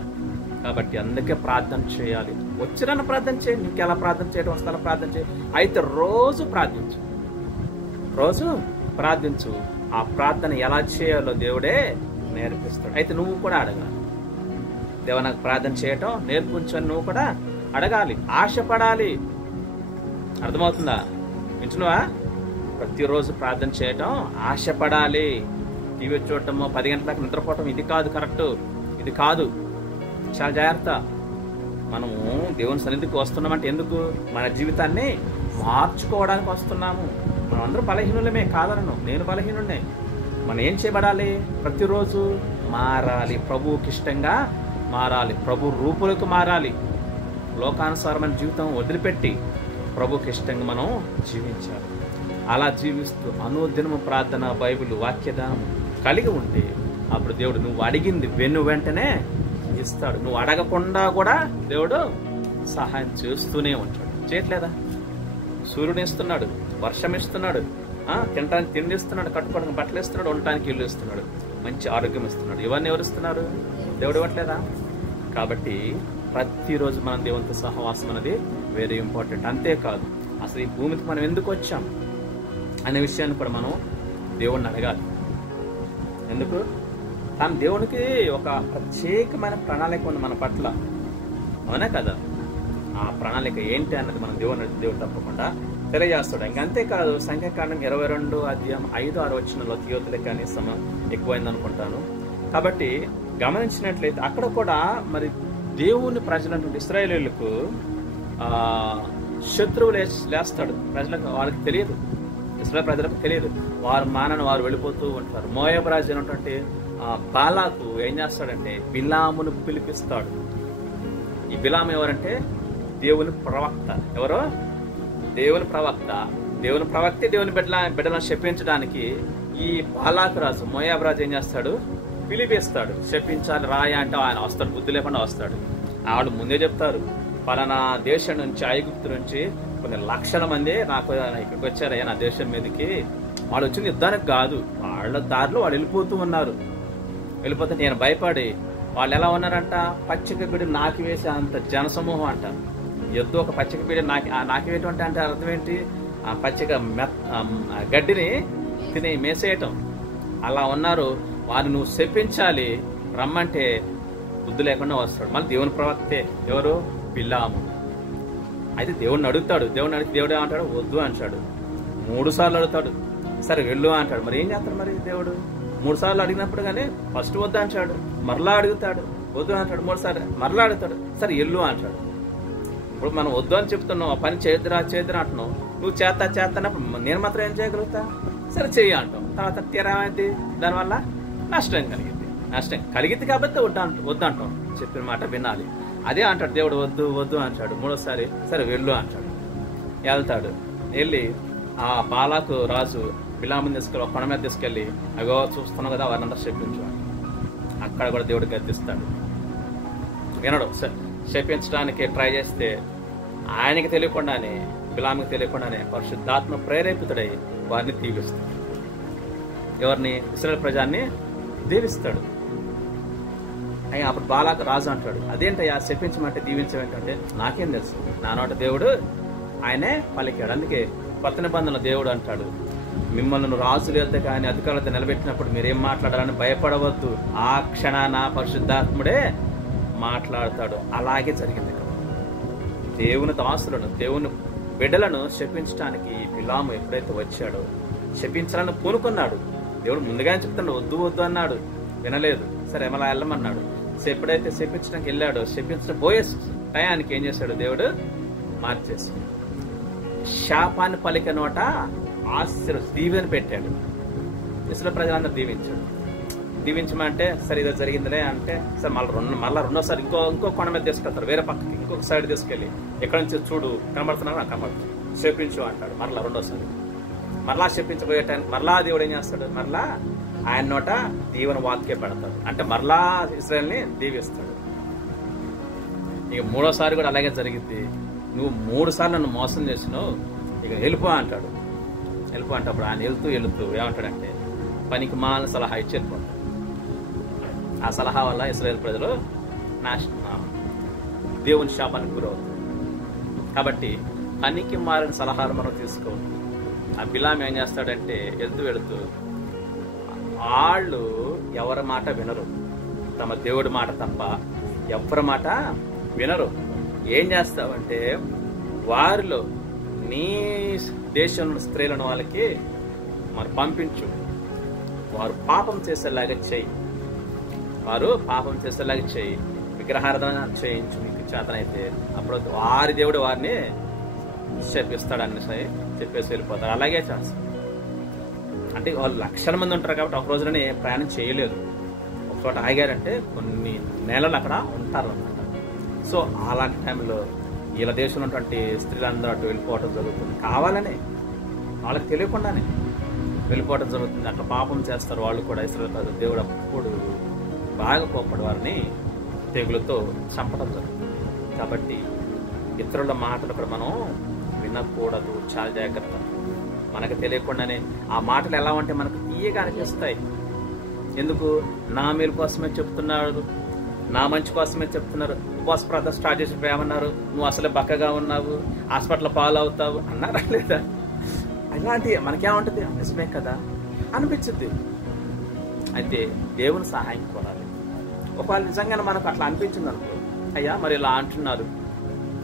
కాబట్టి అందుకే ప్రార్థన చేయాలి. వచ్చిరన్న ప్రార్థన చేయి, నీకు ఎలా ప్రార్థన చేయడం వస్తాలో ప్రార్థన చేయి. అయితే రోజు ప్రార్థించు. ఆ ప్రార్థన ఎలా చేయాలో దేవుడే నేర్పిస్తాడు. అయితే నువ్వు కూడా అడగాలి, దేవా నాకు ప్రార్థన చేయటం నేర్పించు అని నువ్వు కూడా అడగాలి, ఆశపడాలి. అర్థమవుతుందా? వింటున్నావా? ప్రతిరోజు ప్రార్థన చేయటం, ఆశపడాలి. టీవీ చూడటము, 10 గంటలకు నిద్రపోవటం, ఇది కాదు కరెక్ట్, ఇది కాదు. చాలా జాగ్రత్త. మనము దేవుని సన్నిధికి వస్తున్నామంటే ఎందుకు? మన జీవితాన్ని మార్చుకోవడానికి వస్తున్నాము. మనం అందరం బలహీనులమే, కాదనను, నేను బలహీనుడినే. మనం ఏం చేయబడాలి? ప్రతిరోజు మారాలి, ప్రభువుకి ఇష్టంగా మారాలి, ప్రభు రూపులకు మారాలి. లోకానుసారమైన జీవితం వదిలిపెట్టి ప్రభుకి ఇష్టంగా మనం జీవించాలి. అలా జీవిస్తూ అనుదినము ప్రార్థన, బైబిల్, వాక్యదానం కలిగి ఉంటే అప్పుడు దేవుడు నువ్వు అడిగింది వెంటనే ఇస్తాడు. నువ్వు అడగకుండా కూడా దేవుడు సహాయం చేస్తూనే ఉంటాడు. చేయట్లేదా? సూర్యుడు ఇస్తున్నాడు, వర్షం ఇస్తున్నాడు, తినడానికి తిండి ఇస్తున్నాడు, కట్టుకోవడానికి బట్టలు ఇస్తున్నాడు, ఉండటానికి ఇల్లు ఇస్తున్నాడు, మంచి ఆరోగ్యం ఇస్తున్నాడు. ఇవన్నీ ఎవరు ఇస్తున్నారు? దేవుడు ఇవ్వట్లేదా? కాబట్టి ప్రతిరోజు మనం దేవునితో సహవాసం అనేది వెరీ ఇంపార్టెంట్. అంతేకాదు, అసలు ఈ భూమికి మనం ఎందుకు వచ్చాం అనే విషయాన్ని కూడా మనం దేవుణ్ణి అడగాలి. ఎందుకు? తను దేవునికి ఒక ప్రత్యేకమైన ప్రణాళిక ఉంది మన పట్ల, అవునా కదా? ఆ ప్రణాళిక ఏంటి అన్నది మనం దేవుడు తప్పకుండా తెలియజేస్తాడు. ఇంకంతేకాదు, సంఖ్యాకాండం 22:5-6 తీయోతులకి అనే సమయం ఎక్కువైంది అనుకుంటాను. కాబట్టి గమనించినట్లయితే అక్కడ కూడా మరి దేవుని ప్రజలంటే ఇశ్రాయేలీయులకు శత్రువులు లేస్తాడు. వాళ్ళకి తెలియదు, ఇశ్రాయేలు ప్రజలకు తెలియదు. వారు వారు వెళ్ళిపోతూ ఉంటారు. మోయాబు రాజు అయినటువంటి బాలాకు ఏం చేస్తాడంటే బిలామును పిలిపిస్తాడు. ఈ బిలాము ఎవరంటే దేవుని ప్రవక్త. ఎవరో? దేవుని ప్రవక్త. దేవుని ప్రవక్తే దేవుని బిడ్డలను శపించడానికి ఈ బాలాకు రాజు మోయాబు రాజు ఏం చేస్తాడు, పిలిపిస్తాడు, శపించాలి రాయ అంటే ఆయన వస్తాడు, బుద్ధి లేకుండా వస్తాడు. వాళ్ళు ముందే చెప్తారు, పలానా దేశం నుంచి ఐగుప్తు నుంచి కొన్ని లక్షల మంది నాకు ఇక్కడికి వచ్చారయ్యా నా దేశం మీదకి. వాళ్ళు వచ్చింది యుద్ధానికి కాదు, వాళ్ళ దారిలో వాళ్ళు వెళ్ళిపోతూ ఉన్నారు. వెళ్ళిపోతే నేను భయపడి వాళ్ళు ఎలా ఉన్నారంట, పచ్చిక బిడి నాకి వేసే అంత జనసమూహం అంట. యుద్ధం ఒక పచ్చిక బిడి నాకి వేయటం అంటే అర్థం ఏంటి, ఆ పచ్చిక గడ్డిని తిని మేసేయటం. అలా ఉన్నారు. వారిని నువ్వు శపించాలి, రమ్మంటే బుద్ధి లేకుండా వస్తాడు. మళ్ళీ దేవుని ప్రవక్తే ఎవరు, బిలాము. అయితే దేవుడిని అడుగుతాడు, దేవుడిని అడిగి దేవుడు ఏమంటాడు, వద్దు అంటాడు. 3 సార్లు అడుగుతాడు, సరే వెళ్ళు అంటాడు. మరి ఏం చేస్తాడు మరి దేవుడు? 3 సార్లు అడిగినప్పుడు కానీ ఫస్ట్ వద్దు అంటాడు, మరలా అడుగుతాడు, వద్దు అంటాడు, 3 సార్లు మరలా అడుగుతాడు, సరే వెళ్ళు అంటాడు. ఇప్పుడు మనం వద్దు అని చెప్తున్నావు, ఆ పని చేద్దురా అంటున్నావు, నువ్వు చేస్తానప్పుడు నేను మాత్రం ఏం చేయగలుగుతా, సరే చెయ్యి అంటాం. తర్వాత తీరామేంటి, దానివల్ల నష్టం కలిగింది కాబట్టి వద్దు అంటాం. చెప్పిన మాట వినాలి. అదే అంటాడు దేవుడు, వద్దు అంటాడు. 3వసారి సరే వెళ్ళు అంటాడు. వెళ్తాడు. వెళ్ళి ఆ బాలాకు రాజు బిలాముని తీసుకెళ్ళి ఒక కొండ మీద తీసుకెళ్ళి, అగో చూస్తున్నావు కదా వారినంతా శపించు. అక్కడ కూడా దేవుడు గద్దిస్తాడు. వినడు. శపించడానికి ట్రై చేస్తే ఆయనకి తెలియకుండానే, బిలాముకి తెలియకుండానే పరిశుద్ధాత్మ ప్రేరేపితుడై వారిని దీవిస్తాడు. ఎవరిని? ఇశ్రాయేలు ప్రజాన్ని దీవిస్తాడు. అయ్యా అప్పుడు బాలాకు రాజు అంటాడు, అదేంటయ్యా శపించమంటే దీవించమంటే, నాకేం తెలుసు, నా నోట దేవుడు ఆయనే పలికాడు. అందుకే కొత్త నిబంధనలో దేవుడు అంటాడు, మిమ్మల్ని రాజుల యొద్ద కానీ అధికారులతో నిలబెట్టినప్పుడు మీరేం మాట్లాడాలని భయపడవద్దు, ఆ క్షణాన పరిశుద్ధాత్ముడే మాట్లాడతాడు. అలాగే జరిగింది. దేవుని దాసులను, దేవుని బిడ్డలను శపించడానికి బిలాము ఎప్పుడైతే వచ్చాడో, శపించాలని పూనుకున్నాడు. దేవుడు ముందుగానే చెప్తాడు, వద్దు అన్నాడు, వినలేదు. సరే ఎలా వెళ్ళమన్నాడు. ఎప్పుడైతే శపించడానికి వెళ్ళాడో, శపించడం పోయే టయానికి ఏం చేశాడు దేవుడు, మార్చేసి శాపాన్ని పలిక నోట దీవెని పెట్టాడు. ఇస్రాయేలు ప్రజలందరూ దీవించాడు. దీవించమంటే సరే ఇదో జరిగిందిలే అంటే, సరే మళ్ళీ రెండోసారి ఇంకో కొండ మీద తీసుకెళ్తారు, వేరే పక్కకి ఇంకొక సైడ్ తీసుకెళ్ళి, ఎక్కడి నుంచి చూడు కనబడుతున్నాడు, నాకు కనబడుతుంది, శపించు అంటాడు. మరలా రెండోసారి మరలా శపించబోయే టైం మరలా దేవుడు ఏం చేస్తాడు, మరలా ఆయన నోట దీవెన వాక్య పెడతాడు. అంటే మరలా ఇశ్రాయేలుని దీవిస్తాడు. ఇక 3వసారి కూడా అలాగే జరిగింది. నువ్వు 3 సార్లు నన్ను మోసం చేసినావు, ఇక వెళ్ళిపో అంటాడు. వెళ్ళిపో అంటే అప్పుడు ఆయన వెళుతూ ఏమంటాడంటే, పనికి మాలిన సలహా ఇచ్చి వెళ్ళిపోతాడు. ఆ సలహా వల్ల ఇశ్రాయేలు ప్రజలు దేవుని శాపానికి గురవుతారు. కాబట్టి పనికి మాలిన సలహాలు మనం తీసుకోవద్దు. ఆ బిలాము ఏం చేస్తాడంటే, వెళుతూ వాళ్ళు ఎవరి మాట వినరు, తమ దేవుడి మాట తప్ప ఎవరి మాట వినరు. ఏం చేస్తావంటే, వారిలో నీ దేశంలో స్త్రీలను వాళ్ళకి మరి పంపించు, వారు పాపం చేసేలాగా చెయ్యి, విగ్రహారాధన చేయించు మీకు చేతనైతే. అప్పుడు వారి దేవుడు వారిని శపిస్తాడని చెప్పేసి వెళ్ళిపోతారు. అలాగే చేస్తారు. అంటే వాళ్ళు లక్షల మంది ఉంటారు కాబట్టి ఒక రోజులోనే ప్రయాణం చేయలేదు. ఒక చోట ఆగారంటే కొన్ని నెలలు అక్కడ ఉంటారు అన్నమాట. సో అలాంటి టైంలో వీళ్ళ దేశంలో ఉన్నటువంటి స్త్రీలందరూ అటు వెళ్ళిపోవటం జరుగుతుంది. కావాలనే, వాళ్ళకి తెలియకుండానే వెళ్ళిపోవటం జరుగుతుంది. అట్లా పాపం చేస్తారు వాళ్ళు కూడా. ఇశ్రాయేలు దేవుడు అప్పుడు బాగా కోపడి వారిని తెగులతో చంపడం జరుగుతుంది. కాబట్టి ఇతరుల మాటలు కూడా మనం వినకూడదు. చాలా జాగ్రత్త. మనకు తెలియకుండానే ఆ మాటలు ఎలా ఉంటే మనకు తీయగా అనిపిస్తాయి. ఎందుకు? నా మేలు కోసమే చెప్తున్నాడు, నా మంచి కోసమే చెప్తున్నారు. ఉపవాస ప్రార్థన స్టార్ట్ చేసినప్పుడు ఏమన్నారు, నువ్వు అసలే బక్కగా ఉన్నావు, హాస్పిటల్ పాలు అవుతావు అన్నారా లేదా? అలాంటి మనకేముంటుంది, నిజమే కదా అనిపించుద్ది. అయితే దేవుని సహాయం కోరాలి. ఒకవేళ నిజంగానే మనకు అట్లా అనిపించింది అనుకో, అయ్యా మరి ఇలా అంటున్నారు,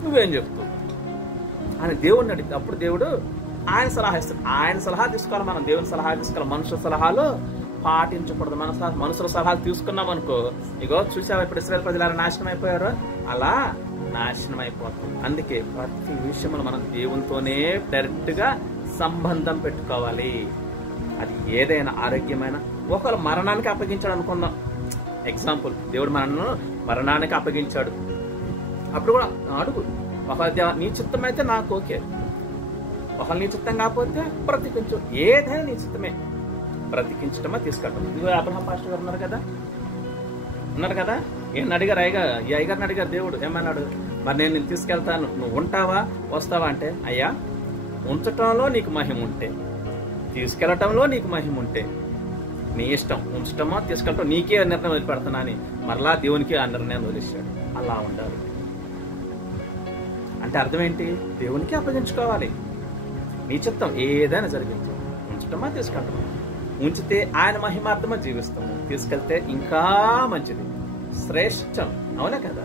నువ్వేం చెప్తావు అని దేవుడిని అడిగితే అప్పుడు దేవుడు ఆయన సలహా ఇస్తాడు. ఆయన సలహా తీసుకోవాలి, మనం దేవుని సలహా తీసుకోవాలి. మనుషుల సలహాలు పాటించకూడదు. మనుషుల సలహాలు తీసుకున్నాం అనుకో, ఇగో చూసావా ఇప్పుడు ఇశ్రాయేలు ప్రజలు నాశనం అయిపోయారు, అలా నాశనం అయిపోతాం. అందుకే ప్రతి విషయంలో మనం దేవునితోనే డైరెక్ట్ గా సంబంధం పెట్టుకోవాలి. అది ఏదైనా ఆరోగ్యమైన, ఒకవేళ మరణానికి అప్పగించాడు అనుకుందాం. ఎగ్జాంపుల్, దేవుడు మనను మరణానికి అప్పగించాడు, అప్పుడు కూడా అడుగు. ఒకవేళ నీ చిత్తం అయితే నాకు ఓకే, ఒకవేళ నీ చిత్తం కాకపోతే బ్రతికించు. ఏదైనా నీ చిత్తమే. బ్రతికించటమా తీసుకెళ్ళటం. ఇదిగో అబ్రహాం పాస్టర్ గారు ఉన్నారు కదా ఏమన్నా అడిగారు ఈ అయ్యగారిని అడిగారు దేవుడు ఏమన్నాడు, మరి నేను నిన్ను తీసుకెళ్తాను, నువ్వు ఉంటావా వస్తావా అంటే, అయ్యా ఉంచటంలో నీకు మహిమ ఉంటే, తీసుకెళ్లటంలో నీకు మహిమ ఉంటే నీ ఇష్టం, ఉంచటమో తీసుకెళ్ళటం నీకే నిర్ణయం వదిలిపెడతానా అని మరలా దేవునికి ఆ నిర్ణయం వదిలేశాడు. అలా ఉండాలి అంటే అర్థం ఏంటి, దేవునికి అప్పగించుకోవాలి. నీ చిత్తం ఏదైనా జరిగించు, ఉంచటమా తీసుకెళ్ళటమా. ఉంచితే ఆయన మహిమార్థమా జీవిస్తాము, తీసుకెళ్తే ఇంకా మంచిది, శ్రేష్టం. అవునా కదా?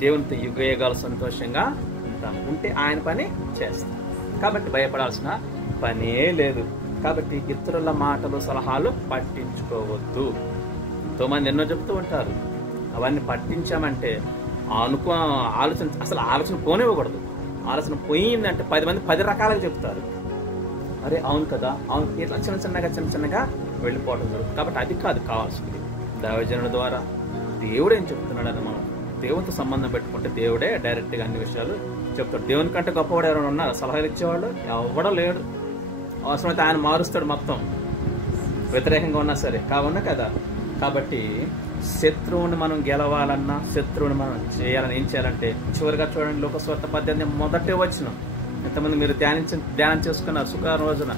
దేవునితో యుగయుగాలు సంతోషంగా ఉంటాము, ఉంటే ఆయన పని చేస్తాం. కాబట్టి భయపడాల్సిన పనే లేదు. కాబట్టి ఇతరుల మాటలు సలహాలు పట్టించుకోవద్దు. ఎంతోమంది ఎన్నో చెప్తూ ఉంటారు, అవన్నీ పట్టించామంటే ఆలోచన పోనివ్వకూడదు. ఆలోచన పోయిందంటే 10 మంది 10 రకాలుగా చెప్తారు. అరే అవును కదా, అవును, ఇట్లా చిన్న చిన్నగా వెళ్ళిపోవడం జరుగుతుంది. కాబట్టి అది కాదు కావాల్సింది. దైవజనుల ద్వారా దేవుడు ఏం చెప్తున్నాడని మనం దేవునితో సంబంధం పెట్టుకుంటే దేవుడే డైరెక్ట్గా అన్ని విషయాలు చెప్తాడు. దేవుని కంటే గొప్పవాడు ఎవరైనా ఉన్నారు సలహాలు ఇచ్చేవాడు? ఎవడో లేడు. అవసరమైతే ఆయన మారుస్తాడు మొత్తం, వ్యతిరేకంగా ఉన్నా సరే. కావున్నా కదా. కాబట్టి శత్రువుని మనం గెలవాలన్నా, శత్రువుని మనం చేయాలని ఏం చేయాలంటే, చివరిగా చూడండి లోకస్వార్త 18 మొదటి వచనం. ఎంతమంది మీరు ధ్యానం చేసుకున్నారు శుక్రవారం రోజున?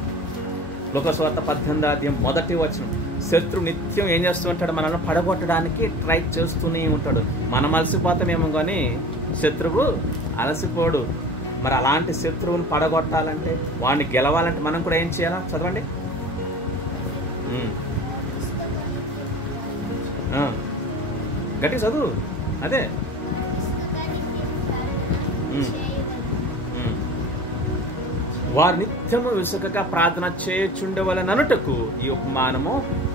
లోకస్వార్త 18 మొదటి వచనం. శత్రువు నిత్యం ఏం చేస్తూ ఉంటాడు, మనల్ని పడగొట్టడానికి ట్రై చేస్తూనే ఉంటాడు. మనం అలసిపోతామేమో కానీ శత్రువు అలసిపోడు. మరి అలాంటి శత్రువుని పడగొట్టాలంటే, వాడిని గెలవాలంటే మనం కూడా ఏం చేయాలా? చదవండి. గట్టి చదువు. అదే వారు నిత్యము విసుకక ప్రార్థన చేయుచుండవలననుటకు ఈ ఉపమానము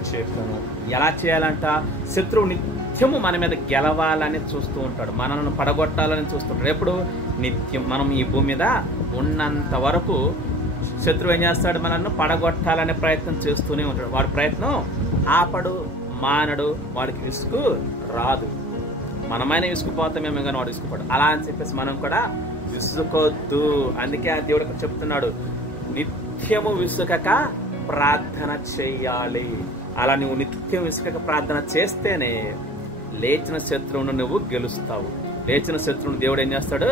చెప్పాను. ఎలా చేయాలంట? శత్రువు నిత్యము మన మీద గెలవాలని చూస్తూ ఉంటాడు, మనల్ని పడగొట్టాలని చూస్తుంటాడు. ఎప్పుడు? నిత్యం మనం ఈ భూమి మీద ఉన్నంత వరకు శత్రువు ఏం చేస్తాడు, మనల్ని పడగొట్టాలనే ప్రయత్నం చేస్తూనే ఉంటాడు. వాడి ప్రయత్నం ఆపడు, మానడు, వాడికి విసుగు రాదు. మనమైనా విసుకుపోతామేమో కానీ వాడు విసుకుపోడు. అలా అని చెప్పేసి మనం కూడా విసుకొద్దు. అందుకే ఆ దేవుడు చెప్తున్నాడు, నిత్యము విసుకక ప్రార్థన చెయ్యాలి. అలా నువ్వు నిత్యం విసుకక ప్రార్థన చేస్తేనే లేచిన శత్రువును నువ్వు గెలుస్తావు. లేచిన శత్రువును దేవుడు ఏం చేస్తాడు?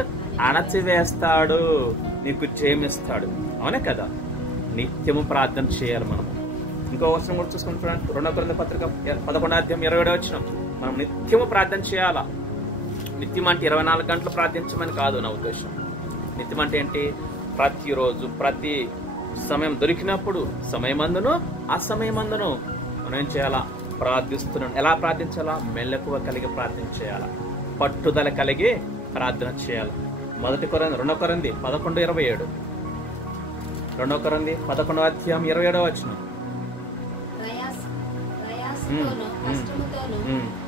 అణచివేస్తాడు, నీకు జయమిస్తాడు. అవునే కదా? నిత్యము ప్రార్థన చేయాలి మనం. ఇంకో వచనం కూడా చూసుకుని చూడండి, 2 కొరింథీ పత్రిక 11:27 మనం నిత్యము ప్రార్థన చేయాలా. నిత్యం అంటే 24 గంటలు ప్రార్థించమని కాదు నా ఉద్దేశం. నిత్యం అంటే ఏంటి? ప్రతిరోజు, ప్రతి సమయం దొరికినప్పుడు, సమయమందును అసమయమందును మనం ఏం చేయాలా? ప్రార్థిస్తున్నాం. ఎలా ప్రార్థించాలా? మెలకువ కలిగి ప్రార్థన చేయాలా, పట్టుదల కలిగి ప్రార్థన చేయాలి. 2 కొరింథీ 11:27. 2 కొరింథీ 11:27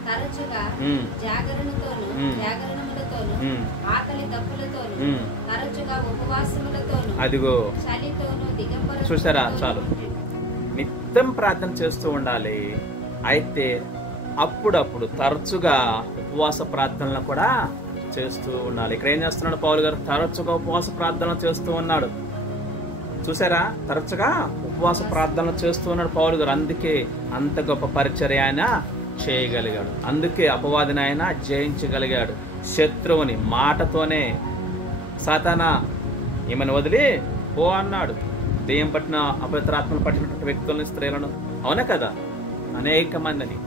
తరచుగా జాగరణతోను, జాగరణములతోను, ఆకలి దప్పులతోను, తరచుగా ఉపవాసములతోను, అదిగో చలితోను, దిగంబర. చూసారా? చాలు. నిత్యం ప్రార్థన చేస్తూ ఉండాలి. అయితే అప్పుడప్పుడు తరచుగా ఉపవాస ప్రార్థనలు కూడా చేస్తూ ఉండాలి. ఇక్కడ ఏం చేస్తున్నాడు పౌలు గారు? తరచుగా ఉపవాస ప్రార్థనలు చేస్తూ ఉన్నాడు. చూసారా? తరచుగా ఉపవాస ప్రార్థనలు చేస్తూ ఉన్నాడు పౌలు గారు. అందుకే అంత గొప్ప పరిచర్య ఆయన చేయగలిగాడు. అందుకే అపవాదిని ఆయన జయించగలిగాడు. శత్రువుని మాటతోనే సాతానా ఈమెను వదిలి పో అన్నాడు. దెయ్యం పట్టిన, అపవిత్రాత్మను పట్టినటువంటి వ్యక్తులను, స్త్రీలను. అవునా కదా? అనేక మందిని.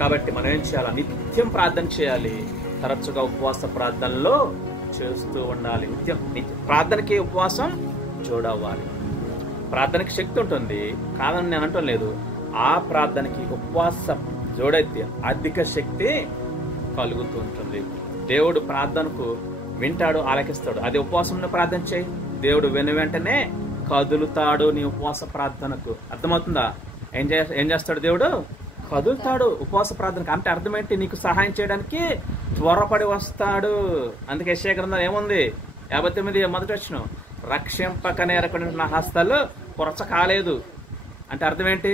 కాబట్టి మనం ఏం చేయాలి? నిత్యం ప్రార్థన చేయాలి. తరచుగా ఉపవాస ప్రార్థనలో చేస్తూ ఉండాలి. నిత్యం ప్రార్థనకి ఉపవాసం జోడవ్వాలి. ప్రార్థనకి శక్తి ఉంటుంది కాదని నేను అంటం లేదు. ఆ ప్రార్థనకి ఉపవాసం జోడైతే అధిక శక్తి కలుగుతూ ఉంటుంది. దేవుడు ప్రార్థనకు వింటాడు, ఆలకిస్తాడు. అది ఉపవాసంలో ప్రార్థన చేయి, దేవుడు వెంటనే కదులుతాడు నీ ఉపవాస ప్రార్థనకు. అర్థమవుతుందా? ఏం చేస్తాడు దేవుడు? కదులుతాడు ఉపవాస ప్రార్థనకు. అంటే అర్థం ఏంటి? నీకు సహాయం చేయడానికి త్వరపడి వస్తాడు. అందుకే యెషయా గ్రంథం ఏముంది? 59:1 రక్షింపక నేరకుండా నా హస్తాలు పొరచ కాలేదు. అంటే అర్థం ఏంటి?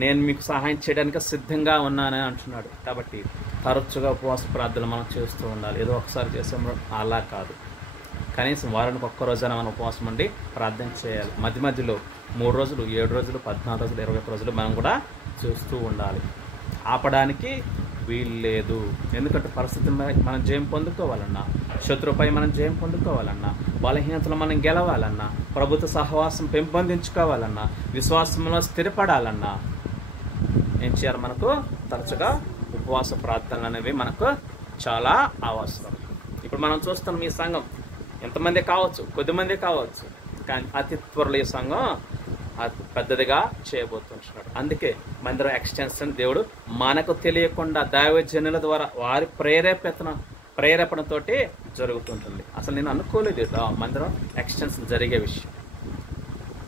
నేను మీకు సహాయం చేయడానికి సిద్ధంగా ఉన్నానని అంటున్నాడు. కాబట్టి తరచుగా ఉపవాస ప్రార్థనలు మనం చేస్తూ ఉండాలి. ఏదో ఒకసారి చేసాము అలా కాదు. కనీసం వారానికి ఒక్క రోజైనా మనం ఉపవాసం ఉండి ప్రార్థన చేయాలి. మధ్య మధ్యలో 3 రోజులు, 7 రోజులు, 14 రోజులు, 21 రోజులు మనం కూడా చూస్తూ ఉండాలి. ఆపడానికి వీలు లేదు. ఎందుకంటే పరిస్థితి మనం జయం పొందుకోవాలన్నా, శత్రుపై మనం జయం పొందుకోవాలన్నా, బలహీనతలు మనం గెలవాలన్నా, ప్రభుత్వ సహవాసం పెంపొందించుకోవాలన్నా, విశ్వాసంలో స్థిరపడాలన్నా ఏం చేయాలి? మనకు తరచుగా ఉపవాస ప్రార్థనలు అనేవి మనకు చాలా అవసరం. ఇప్పుడు మనం చూస్తున్నాం ఈ సంఘం ఎంతమంది కావచ్చు, కొద్దిమంది కావచ్చు, కానీ అతి త్వరలో ఈ సంఘం పెద్దదిగా చేయబోతున్నాడు. అందుకే మందిరం ఎక్స్టెన్షన్ దేవుడు మనకు తెలియకుండా దైవజనుల ద్వారా వారి ప్రేరేపణతోటి జరుగుతుంటుంది. అసలు నేను అనుకోలేదు మందిరం ఎక్స్టెన్షన్ జరిగే విషయం.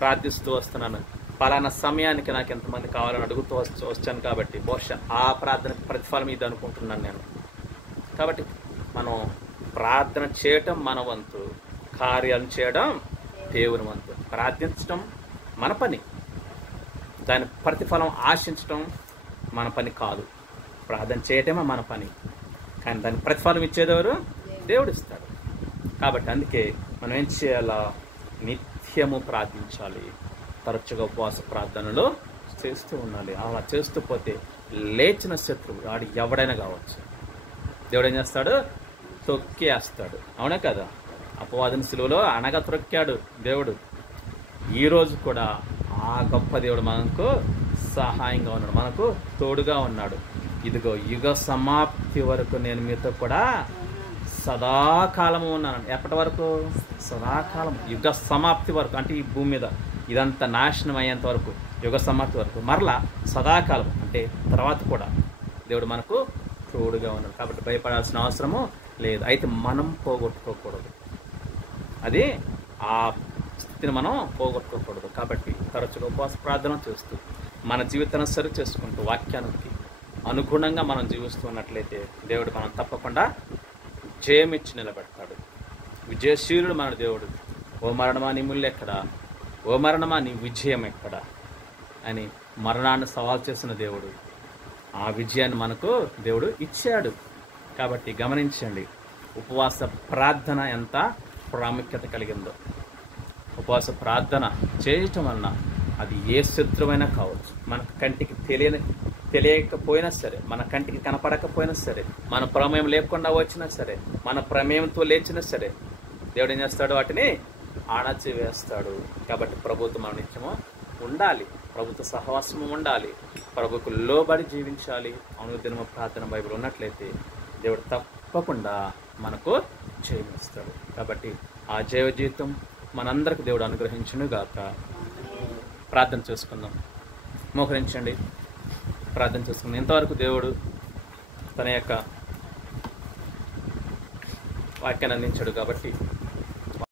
ప్రార్థిస్తూ వస్తున్నాను, పలానా సమయానికి నాకు ఎంతమంది కావాలని అడుగుతూ వచ్చాను కాబట్టి బహుశా ఆ ప్రార్థనకు ప్రతిఫలం ఇది అనుకుంటున్నాను నేను. కాబట్టి మనం ప్రార్థన చేయటం మన వంతు, కార్యాలు చేయడం దేవుని వంతు. ప్రార్థించడం మన పని, దాని ప్రతిఫలం ఆశించడం మన పని కాదు. ప్రార్థన చేయటమే మన పని, కానీ దాని ప్రతిఫలం ఇచ్చేదెవరు? దేవుడు ఇస్తాడు. కాబట్టి అందుకే మనం ఏం చేయాలా? నిత్యము ప్రార్థించాలి. తరచుగా ఉపవాస ప్రార్థనలు చేస్తూ ఉండాలి. అలా చేస్తూ పోతే లేచిన శత్రువు వాడు ఎవడైనా కావచ్చు, దేవుడు ఏం చేస్తాడు? తొక్కేస్తాడు. అవునా కదా? అపవాదిని సిలువలో అనగా త్రొక్కాడు దేవుడు. ఈరోజు కూడా ఆ గొప్ప దేవుడు మనకు సహాయంగా ఉన్నాడు, మనకు తోడుగా ఉన్నాడు. ఇదిగో యుగ సమాప్తి వరకు నేను మీతో కూడా సదాకాలము ఉన్నాను. ఎప్పటి వరకు? సదాకాలం. యుగ సమాప్తి వరకు అంటే ఈ భూమి మీద ఇదంతా నాశనం అయ్యేంత వరకు, యుగ సమాప్తి వరకు, మరలా సదాకాలం అంటే తర్వాత కూడా దేవుడు మనకు తోడుగా ఉన్నాడు. కాబట్టి భయపడాల్సిన అవసరము లేదు. అయితే మనం పోగొట్టుకోకూడదు, అది ఆ స్థితిని మనం పోగొట్టుకోకూడదు. కాబట్టి తరచుగా ఉపవాస ప్రార్థన చేస్తూ మన జీవితాన్ని సరి చేసుకుంటూ వాక్యానికి అనుగుణంగా మనం జీవిస్తున్నట్లయితే దేవుడు మనం తప్పకుండా జయమిచ్చి నిలబెడతాడు. విజయశీలుడు మన దేవుడు. ఓ మరణమా నీ ముళ్ళు ఎక్కడ, ఓ మరణమా నీ విజయం ఎక్కడ అని మరణాన్ని సవాల్ చేసిన దేవుడు ఆ విజయాన్ని మనకు దేవుడు ఇచ్చాడు. కాబట్టి గమనించండి, ఉపవాస ప్రార్థన ఎంత ప్రాముఖ్యత కలిగిందో. ఉపవాస ప్రార్థన చేయటం వలన అది ఏ శత్రువైనా కావచ్చు, మన కంటికి తెలియకపోయినా సరే, మన కంటికి కనపడకపోయినా సరే, మన ప్రమేయం లేకుండా వచ్చినా సరే, మన ప్రమేయంతో లేచినా సరే, దేవుడు ఏం చేస్తాడు? వాటిని అణచివేస్తాడు. కాబట్టి ప్రభుత్వం మన నిత్యము ఉండాలి, ప్రభుత్వ సహవాసము ఉండాలి, ప్రభుకు లోబడి జీవించాలి. అనుదినము ప్రార్థన బైబిల్ ఉన్నట్లయితే దేవుడు తప్పకుండా మనకు జయమిస్తాడు. కాబట్టి ఆ జయ జీవితం మనందరికి దేవుడు అనుగ్రహించును గాక. ప్రార్థన చేసుకుందాం. మోకరించండి, ప్రార్థన చేసుకుందాం. ఇంతవరకు దేవుడు తన యొక్క వాక్యాన్ని అందించాడు కాబట్టి